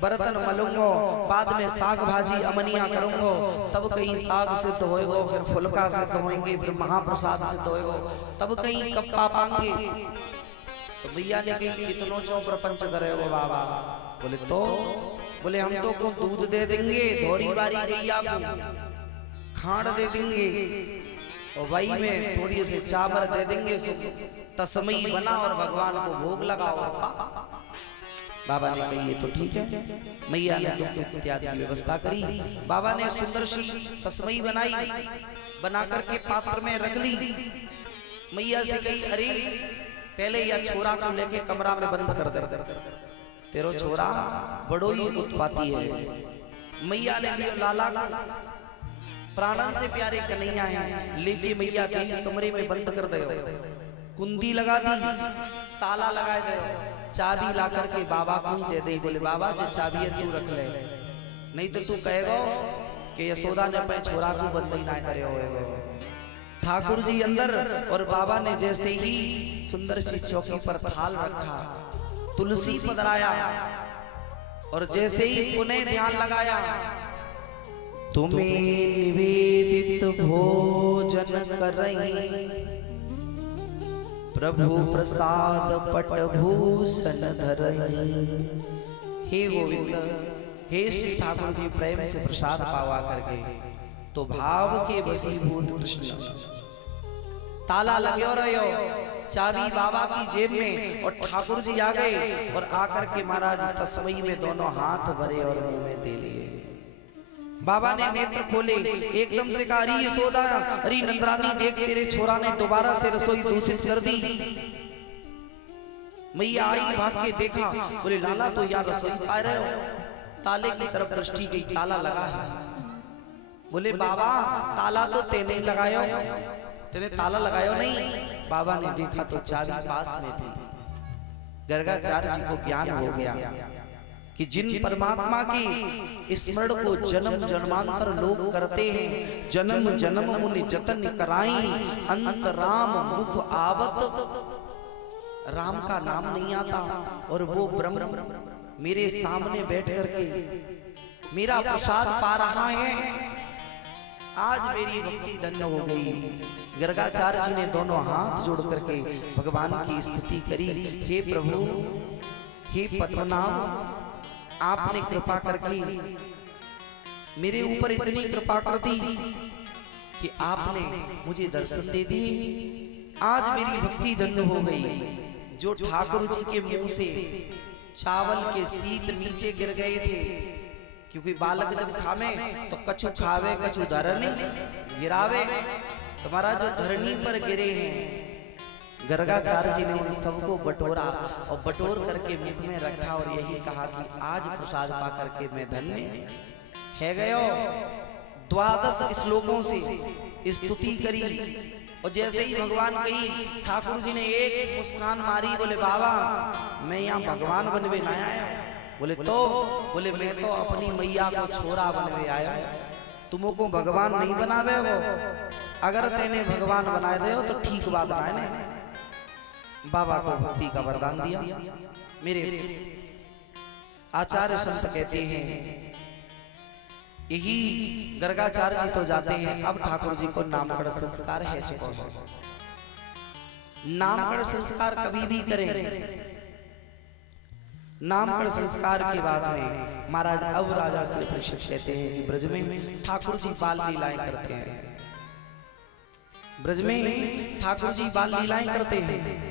बर्तन मलूंगो, बाद में साग भाजी अमनिया करूंगो, तब कहीं साग सिद्ध होएगो, फिर फुलका सिद्ध होएंगे, फिर महाप्रसाद सिद्ध होएगो, तब कहीं कप्पा पाएंगे। तो भैया ने कही इतनो चौ प्रपंच करे हो बाबा। बोले तो बोले हम तो को दूध दे देंगे, धोरी बारी गैया को खांड दे देंगे और वही में थोड़ी से चावल दे देंगे, तस्मई बना और भगवान को भोग लगाओ और पा। बाबा ने कही ये तो ठीक है। मैया ने दुग्ध इत्यादि की व्यवस्था करी। बाबा ने सुंदर सी तस्मई बनाई, बना करके पात्र में रख ली। मैया से कही अरे पहले या छोरा को लेके कमरा में बंद कर दे, तेरो छोरा बड़ो ही उत्पाती है। मैया ने लियो लाला को, प्राणन से प्यारे कन्हैया है, लेके मैया कही कमरे में बंद कर दे, कुंडी लगा दी, ताला लगा दे, चाबी ला करके बाबा को दे दे। बोले बाबा जो चाबी है तू रख ले, नहीं तो तू कहेगो कि यशोदा ने अपने छोरा को बंद ही ना करे होएगो। ठाकुर जी अंदर और बाबा ने जैसे ही सुंदर सी चौकी पर थाल रखा, तुलसी पधराया और जैसे ही पुनः ध्यान लगाया, तुम्हें निवेदित भोजन करई प्रभु प्रसाद पट भूषण धरई। हे गोविंद, हे श्री ठाकुर जी प्रेम से प्रसाद पावा करके तो भाव के वशीभूत कृष्ण ताला लगे हो रहे हो, चाबी बाबा की जेब में और ठाकुर जी आ गए और आकर के महाराज तस्मई में दोनों हाथ भरे और मुंह में दे लिए। बाबा ने नेत्र खोले, एकदम से कहा अरे यशोदा, अरे नंदरानी देख तेरे छोरा ने दोबारा से रसोई दूषित कर दी। मैया आई, भाग के देखा, बोले लाला तो यार रसोई पा रहे हो। ताले की तरफ दृष्टि गई, ताला लगा है। बोले बाबा ताला तो तेने लगायो, तेने ताला लगायो नहीं। बाबा ने देखा तो चाबी पास में थी। गर्गाचार्य जी को ज्ञान हो गया कि जिन परमात्मा की स्मरण को जन्म जन्मांतर लोग करते हैं, जन्म जन्म मुनि जतन कराई, अंत राम मुख आवत, राम का नाम नहीं आता और वो ब्रह्म मेरे सामने बैठ करके मेरा प्रसाद पा रहा है। आज मेरी भक्ति धन्य हो गई। गर्गाचार्य जी ने दोनों हाथ जोड़ करके भगवान की स्तुति करी। हे प्रभु, हे पद्मनाभ, आपने कृपा करके मेरे ऊपर इतनी कृपा कर दी कि आपने मुझे दर्शन दे दिए। आज मेरी भक्ति धन्य हो गई। जो ठाकुर जी के मुंह से चावल के शीत नीचे गिर गए थे, क्योंकि बालक जब खावे तो कछु खावे कछु धरनी गिरावे। तुम्हारा जो धरनी पर गिरे हैं, गर्गाचार्य जी ने उन सबको बटोरा और बटोर करके मुख में रखा और यही कहा कि आज प्रसाद पा करके मैं धन्य है गयो। 12 श्लोकों से स्तुति करी और जैसे ही भगवान कही, ठाकुर जी ने एक मुस्कान मारी, बोले बाबा मैं यहाँ भगवान बनवे ना आया। बोले तो, बोले मैं तो अपनी मैया को छोरा बनवे आया, तुमको भगवान नहीं बनावे वो, अगर तेने भगवान बना दे तो ठीक बात ना। बाबा को भक्ति का वरदान दिया। मेरे आचार्य संत कहते हैं, यही गर्गाचार्य जी तो जाते हैं, अब ठाकुर जी को नामकरण संस्कार है चुका है। नामकरण संस्कार कभी भी करें, नामकरण संस्कार के बाद में महाराज अब राजा श्री परीक्षित कहते हैं कि ब्रज में ठाकुर जी बाल लीलाएं करते हैं। ब्रज में ठाकुर जी बाल लीलाएं करते हैं।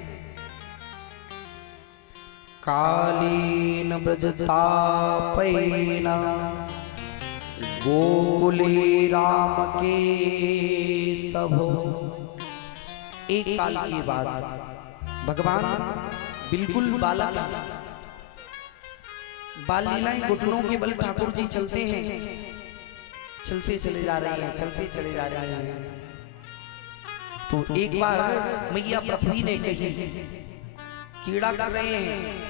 कालीन ब्रजतापैना गोकुले राम के सबो। एक काल की बात, भगवान बिल्कुल बालक, बाल लीलाएं घुटनों के बल ठाकुर जी चलते हैं, चलते चले जा रहे हैं, चलते चले जा रहे हैं। तो एक बार मैया पृथ्वी ने कही, कीड़ा कर रहे हैं,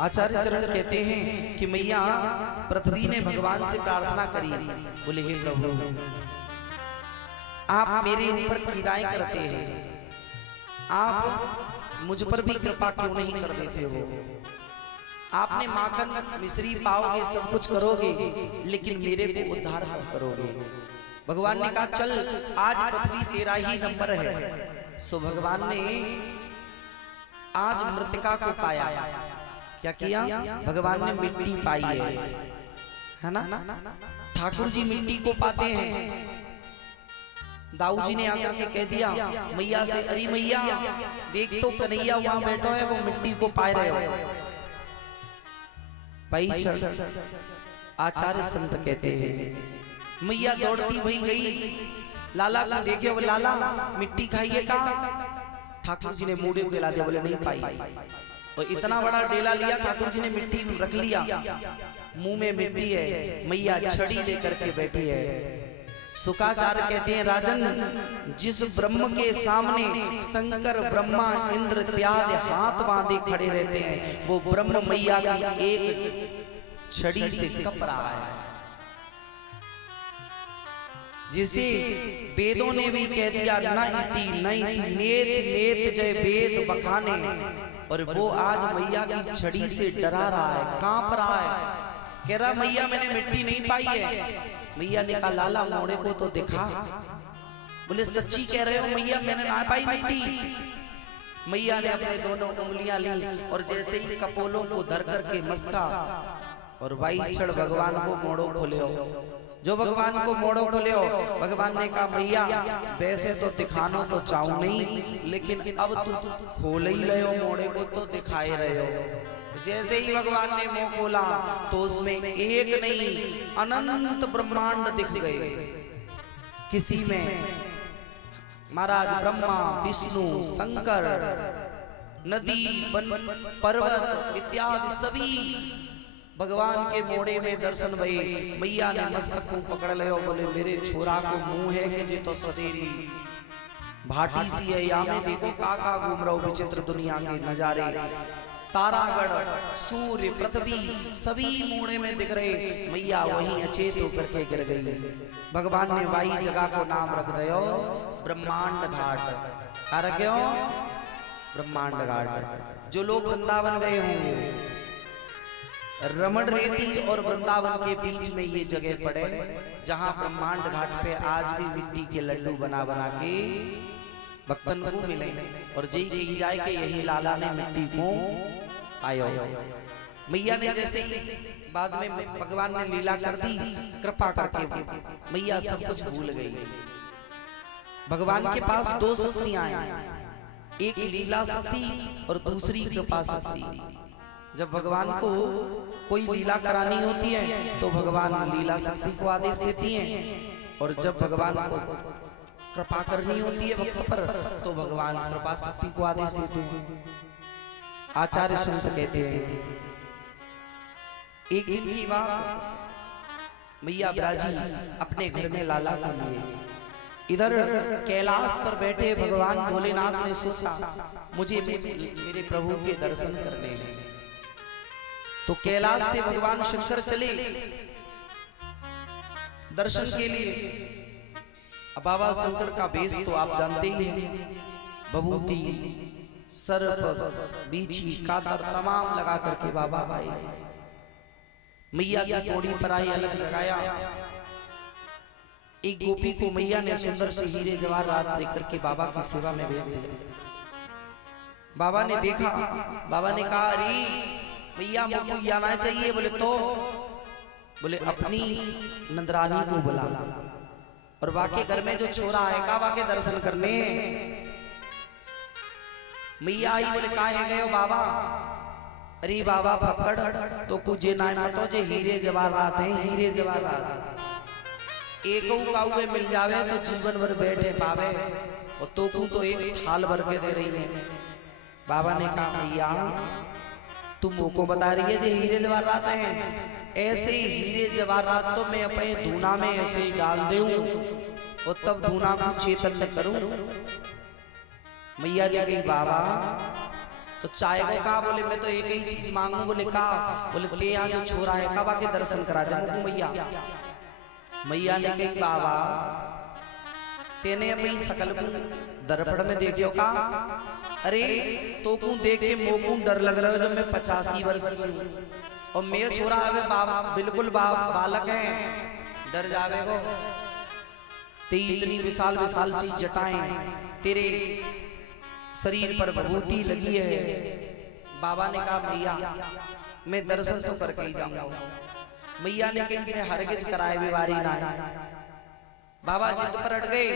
आचार्य चरण कहते हैं कि मैया पृथ्वी ने भगवान से प्रार्थना करी, बोले हे प्रभु आप मेरे ऊपर कीड़ाएं करते हैं, आप मुझ पर भी कृपा क्यों नहीं कर देते हो? आपने माखन मिश्री पाओगे, सब कुछ करोगे, लेकिन मेरे को उद्धार कब करोगे? भगवान ने कहा चल आज पृथ्वी तेरा ही नंबर है। सो भगवान ने आज मृतिका को पाया। क्या किया? भगवान ने मिट्टी पाई है ना? ठाकुर जी मिट्टी को पाते हैं। दाऊ जी ने आकर के कह दिया मैया से, अरे मैया देख तो कन्हैया वहां बैठो है, वो मिट्टी को पा रहे हो। आचार्य संत कहते हैं मैया दौड़ती वही गई, लाला को देखे, वो लाला मिट्टी खाइए कहा? ठाकुर जी ने मुंह पे ला दिया, बोले नहीं पाई। और इतना बड़ा डेला लिया, ठाकुर जी ने मिट्टी रख लिया, मुंह में मिट्टी है, मैया छड़ी लेकर के बैठी है। सुखाचार्य कहते हैं राजन, जिस ब्रह्म के सामने शंकर ब्रह्मा इंद्र इत्यादि हाथ बांधे खड़े रहते हैं, वो ब्रह्म मैया की एक छड़ी से कप रहा है। जिसे वेदों ने भी कह दिया न इति नेत नेत जय वेद बखाने, और वो आज मैया की छड़ी से डरा रहा है, कांप रहा है, कह रहा मैया मैंने मिट्टी नहीं पाई है। मैया ने कहा लाला मोड़े को तो दिखा। बोले सच्ची कह रहे हो मैया, मैंने ना पाई मिट्टी। मैया ने अपने दोनों उंगलियां ली और जैसे ही कपोलों को धर करके मस्का और वाई छड़ भगवान को मोड़ो खोले हो। जो भगवान को मोड़ो खोले हो, भगवान ने कहा मैया वैसे तो दिखानो तो चाहूं नहीं, लेकिन अब तू खोल ही रहे हो मोड़े को तो दिखाए रहे हो। जैसे ही भगवान ने मुंह खोला तो उसमें एक नहीं अनंत ब्रह्मांड दिख गए। किसी में महाराज ब्रह्मा विष्णु शंकर नदी पर्वत इत्यादि सभी भगवान के मोड़े में दर्शन भये। मैया ने मस्तक को पकड़ लियो, बोले मेरे छोरा को मुंह है कि जे तो सदेरी भाटी सी है, या में देखो काका घूम रहा हूं विचित्र दुनिया के नजारे। तारागढ़ सूर्य पृथ्वी सभी मोड़े में दिख रहे, मैया वहीं अचेत होकर के गिर गई। भगवान ने वाई जगह को नाम रख दियो ब्रह्मांड घाट। क्या रखे हो? ब्रह्मांड घाट। जो लोग वृंदावन गए होंगे, रमण रेती और वृंदावन के बीच में ये जगह पड़े, जहां ब्रह्मांड घाट पे आज भी मिट्टी के लड्डू बना बना के भक्तन को मिले। और जय कही जाए कि यही लाला ने मिट्टी को आयो। मैया ने जैसे बाद में भगवान ने लीला कर दी, कृपा करके मैया सब कुछ भूल गई। भगवान के पास दो शक्तियां हैं, एक लीला शक्ति और दूसरी कृपा शक्ति। जब भगवान को कोई लीला करानी होती है तो भगवान लीला शक्ति को आदेश देती हैं, और जब भगवान को कृपा करनी होती है भक्त पर तो भगवान कृपा शक्ति को आदेश देते हैं। आचार्य संत कहते हैं, एक दिन की बात, मैया ब्राजी अपने घर में लाला को लिए, इधर कैलाश पर बैठे भगवान भोलेनाथ ने सोचा मुझे मेरे प्रभु के दर्शन करने हैं। तो कैलाश से भगवान शंकर चले दर्शन के लिए। अब बाबा शंकर का वेश तो आप जानते ही हैं, बबूती, सर्प, बीछी, कातर तमाम लगा करके बाबा आए। मैया की पौड़ी पर आए, अलग लगाया। एक गोपी को मैया ने सुंदर से हीरे जवाहरात लेकर के बाबा की सेवा में भेज दिया। बाबा ने देखा, बाबा ने कहा, अरे मैया मुझको आना चाहिए। बोले अपनी नंदरानी को बुला, और वाके घर में जो छोरा आएगा वाके दर्शन करने। मैया आई, बोले काहे गए हो बाबा? अरे बाबा पकड़ तो कुछ ना तो जे हीरे जवाहरात हैं, हीरे जवाहरात एक काउे मिल जावे तो जीवन भर बैठे पावे, और तो एक थाल भर के दे रही है। बाबा ने कहा, मैया तुम मोको बता रही है जे हीरे जवाहरात हैं, ऐसे ही हीरे जवाहरात तो मैं अपने धूना में ऐसे ही डाल दूं और तब धूना को चेतन न करूं। मैया ने कही, बाबा तो चाय को कहा? बोले मैं तो एक ही चीज मांगू। बोले कहा? बोले ते यहाँ जो छोरा है काबा के दर्शन करा दे मुझको मैया। मैया ने कही, बाबा तेने अपनी सकल को दर्पण में देखियो का? अरे तो को देख के मोको डर लग रहा है, जब मैं 85 वर्ष की हूँ और मैं छोरा है बाबा बिल्कुल बालक है, डर जावेगो। ते इतनी विशाल विशाल सी जटाएं, तेरे शरीर पर विभूति लगी है। बाबा ने कहा, मैया मैं दर्शन तो करके ही जाऊंगा। मैया ने कही, मैं हरगिज कराए बीमारी ना। बाबा जिद पर अट गए।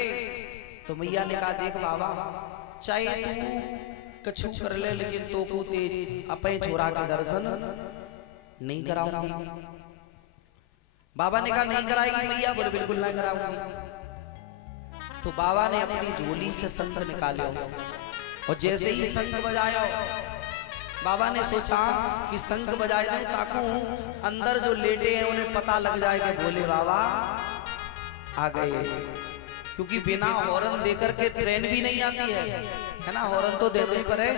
तो मैया ने कहा, देख बाबा चाहे तू कछु कर ले, लेकिन तो को तेज अपने छोरा के दर्शन नहीं कराऊंगी। बाबा ने कहा, नहीं कराएगी मैया? बोले बिल्कुल नहीं कराऊंगी। तो बाबा ने अपनी झोली से शंख निकाले, और जैसे ही शंख बजाया, बाबा ने सोचा कि शंख बजाए दे ताकू अंदर जो लेटे हैं उन्हें पता लग जाए कि भोले बाबा आ गए, क्योंकि बिना हॉर्न देकर के ट्रेन भी नहीं आती है ना, हॉर्न तो देना ही पड़े।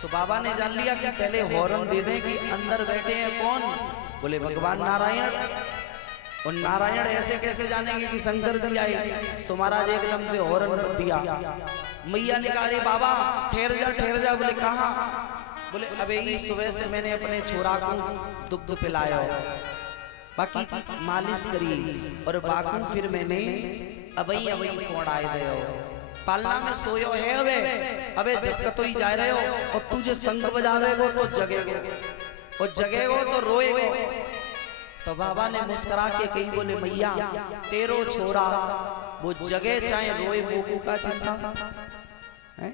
सो बाबा ने जान लिया कि पहले हॉर्न दे दें कि अंदर बैठे हैं कौन? बोले भगवान नारायण। और नारायण ऐसे कैसे जानेंगे कि शंकर जी आए? सो महाराज एकदम से हॉर्न बन दिया। मैया ने कहा, अरे बाबा ठहर जा। बोले कहा? बोले अबे ही सुबह से मैंने अपने छोरा को दुग्ध पिलाया, बाकी मालिश करी, और बाकू फिर मैंने अबई पौड़ाए दे पालना में सोयो है। अबे जब तो ही जा रहे हो, और तू जो शंख बजावेगो तो जगेगो, और जगेगो तो रोएगो। तो बाबा ने मुस्कुरा के कही, बोले मैया तेरो छोरा वो जगे चाहे रोए मोकू का चिंता है?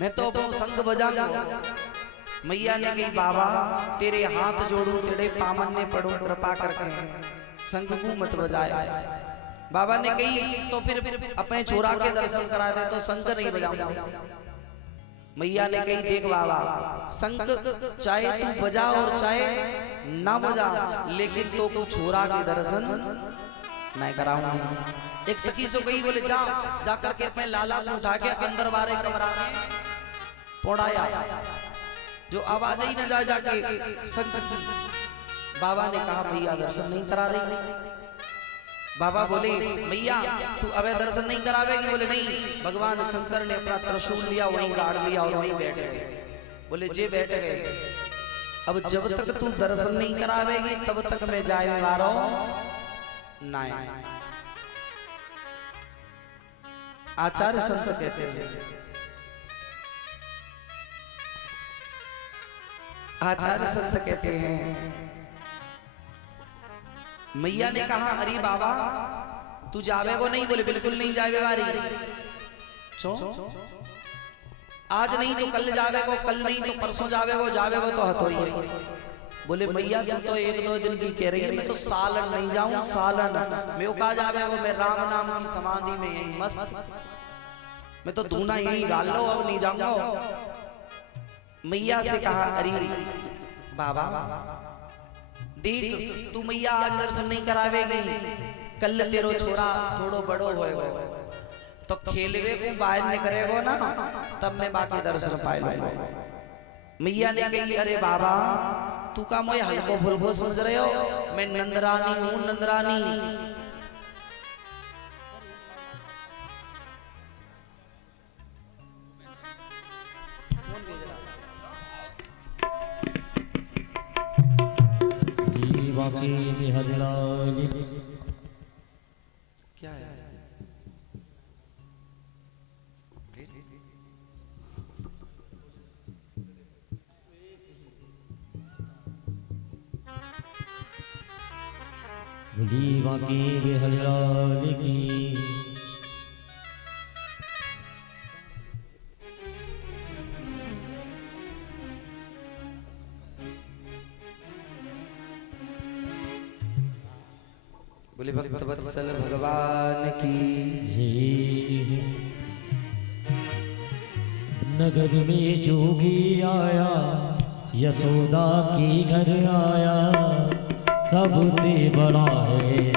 मैं तो अपना शंख बजाऊंगा। मैया ने कही, बाबा तेरे हाथ जोड़ू, तेरे पामन में पड़ू, कृपा करके शंख को मत बजाए। बाबा ने कही, तो फिर अपने छोरा के दर्शन करा दे, तो शंख नहीं बजाऊंगा। मैया ने कही, देख बाबा शंख चाहे तू बजा और चाहे ना बजा, लेकिन तो कुछ छोरा के दर्शन नहीं कराऊंगा। एक सखी से कही, बोले जा करके अपने लाला को उठा के अंदर बारे कमरा में पौड़ाया, जो आवाज ही न जाके शंख की। बाबा ने कहा, मैया दर्शन नहीं करा रही। बाबा बोले, मैया तू अबे दर्शन नहीं करावेगी? बोले नहीं। भगवान शंकर ने अपना त्रिशूल लिया, वहीं गाड़ लिया और वहीं बैठ गए। बोले जे बैठ गए, अब जब तक तू दर्शन नहीं करावेगी तब तक मैं जाए मारो ना। आचार्य संत कहते हैं, आचार्य संत कहते हैं, मैया ने कहा, अरे बाबा तू जावेगो नहीं? बोले बिल्कुल नहीं जावे बारी। चो आज नहीं तो कल जावेगो, कल नहीं तो परसों जावेगो, जावेगो तो हतो ही। बोले मैया तू तो एक दो दिन की कह रही है, मैं तो सालन नहीं जाऊं, सालन मैं कहा जावेगो, मैं राम नाम की समाधि में यही मस्त, मैं तो दूना यही गाल लो, अब नहीं जाऊंगा। मैया से कहा अरे बाबा देख तू मैया आज दर्शन नहीं करावेगी, कल तेरो छोरा थोड़ो बड़ो होएगो तो खेलवे को बाहर निकलेगो ना, तब मैं बाकी दर्शन पाए लूंगा। मैया ने कही अरे बाबा तू का मोए हल्को फुल्को समझ रहे हो, मैं नंदरानी हूं, नंदरानी। बाकी बिहारीलाल क्या है? बोली बाकी बिहारीलाल की। बोले भक्त वत्सल भगवान की। नगर में जोगी आया, यशोदा के घर आया, सबसे बड़ा है